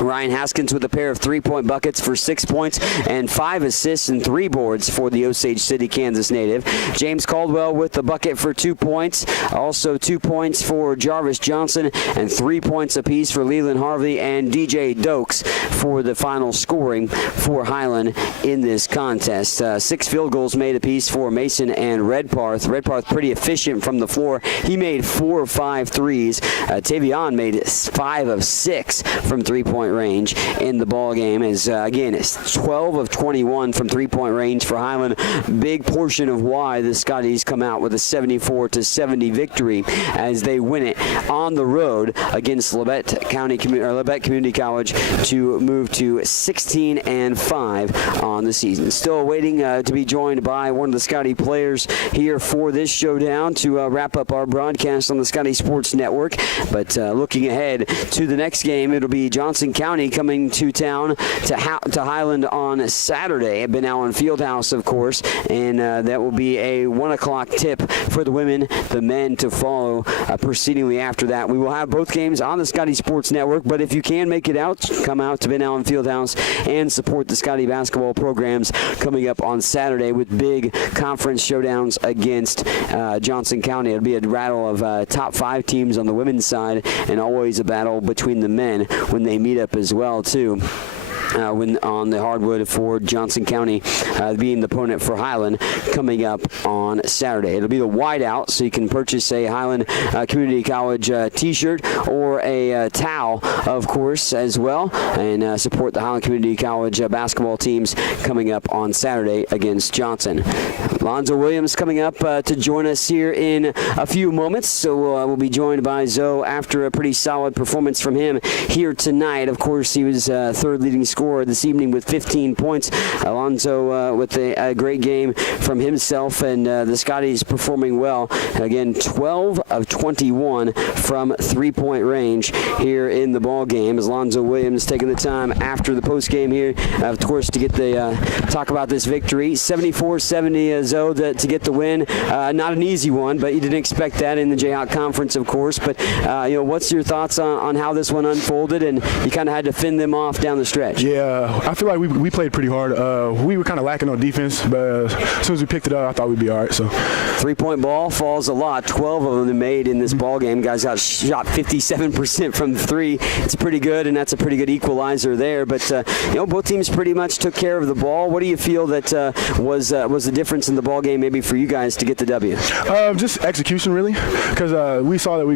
Ryan Haskins with a pair of 3-point buckets for 6 points and 5 assists and 3 boards for the Osage City, Kansas native. James Caldwell with the bucket for 2 points. Also 2 points for Jarvis Johnson and 3 points apiece for Leland Harvey and DJ Dokes for the final scoring for Highland in this contest. 6 field goals made apiece for Mason and Redparth. Redparth pretty efficient from the floor. He made 4 of 5 threes. Tavion made 5 of 6 from three-point range in the ball game. As again, it's 12 of 21 from three-point range for Highland. Big portion of why the Scotties come out with a 74-70 victory as they win it on the road against Labette Community College to move to 16-5 on the season. Still waiting to be joined by one of the Scotty players here for this showdown to wrap up our broadcast on the Scotty Sports Network. But looking ahead to the next game, it'll be Johnson County coming to town to Highland on Saturday at Ben Allen Fieldhouse, of course, and that will be a 1 o'clock tip for the women, the men to follow proceedingly after that. We will have both games on the Scotty Sports Network, but if you can make it out, come out to Ben Allen Fieldhouse and support the Scotty basketball programs coming up on Saturday with big conference showdowns against Johnson County. It'll be a battle of top 5 teams on the women's side and always a battle between the men men when they meet up as well, too. When on the hardwood for Johnson County, being the opponent for Highland coming up on Saturday. It'll be the whiteout, so you can purchase a Highland Community College t-shirt or a towel, of course, as well, and support the Highland Community College basketball teams coming up on Saturday against Johnson. Lonzo Williams coming up to join us here in a few moments, so we'll be joined by Zoe after a pretty solid performance from him here tonight. Of course, he was third leading scorer this evening with 15 points. Alonzo with a great game from himself, and the Scotties performing well. Again, 12 of 21 from three-point range here in the ball game. As Alonzo Williams taking the time after the post game here, of course, to get the talk about this victory. 74-70, Zoe, to get the win. Not an easy one, but you didn't expect that in the Jayhawk Conference, of course. But what's your thoughts on how this one unfolded, and you kind of had to fend them off down the stretch? Yeah, I feel like we played pretty hard. We were kind of lacking on defense, but as soon as we picked it up, I thought we'd be all right. So, three-point ball falls a lot. 12 of them made in this ball game. Guys got shot 57% from three. It's pretty good, and that's a pretty good equalizer there. But both teams pretty much took care of the ball. What do you feel that was the difference in the ball game, maybe for you guys to get the W? Just execution, really, because we saw that we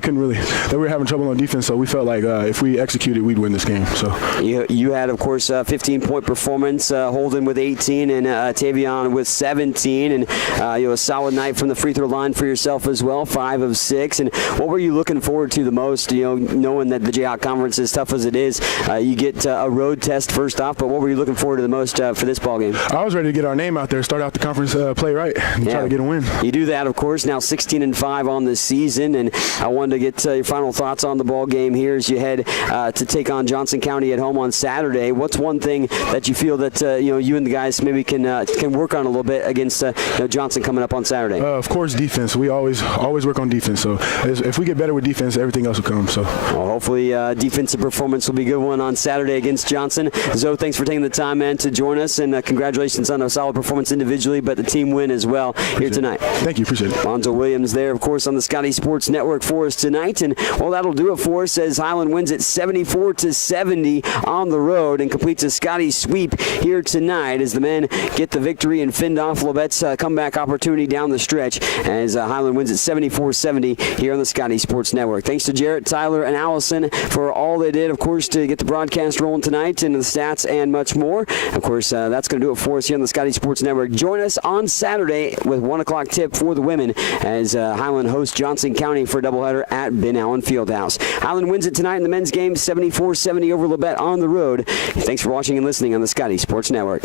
were having trouble on defense. So we felt like if we executed, we'd win this game. So you had, of course, 15-point performance. Holden with 18 and Tavion with 17, and a solid night from the free throw line for yourself as well, 5 of 6. And what were you looking forward to the most? Knowing that the Jayhawk Conference, as tough as it is, you get a road test first off. But what were you looking forward to the most for this ball game? I was ready to get our name out there, start out the conference, play right, and try to get a win. You do that, of course. Now 16-5 on this season, and I wanted to get your final thoughts on the ball game here as you head to take on Johnson County at home on Saturday. What's one thing that you feel that you and the guys maybe can work on a little bit against Johnson coming up on Saturday? Of course, defense. We always work on defense. So if we get better with defense, everything else will come. So hopefully defensive performance will be a good one on Saturday against Johnson. Zoe, thanks for taking the time, man, to join us, and congratulations on a solid performance individually, but the team win as well here tonight. Thank you. Appreciate it. Lonzo Williams there, of course, on the Scotty Sports Network for us tonight, and that'll do it for us as Highland wins it 74-70 on the road and completes a Scotty sweep here tonight as the men get the victory and fend off Labette's comeback opportunity down the stretch as Highland wins it 74-70 here on the Scotty Sports Network. Thanks to Jarrett, Tyler, and Allison for all they did, of course, to get the broadcast rolling tonight and the stats and much more. Of course, that's going to do it for us here on the Scotty Sports Network. Join us on Saturday with 1 o'clock tip for the women as Highland hosts Johnson County for a doubleheader at Ben Allen Fieldhouse. Highland wins it tonight in the men's game 74-70 over Labette on the road. Thanks for watching and listening on the Scotty Sports Network.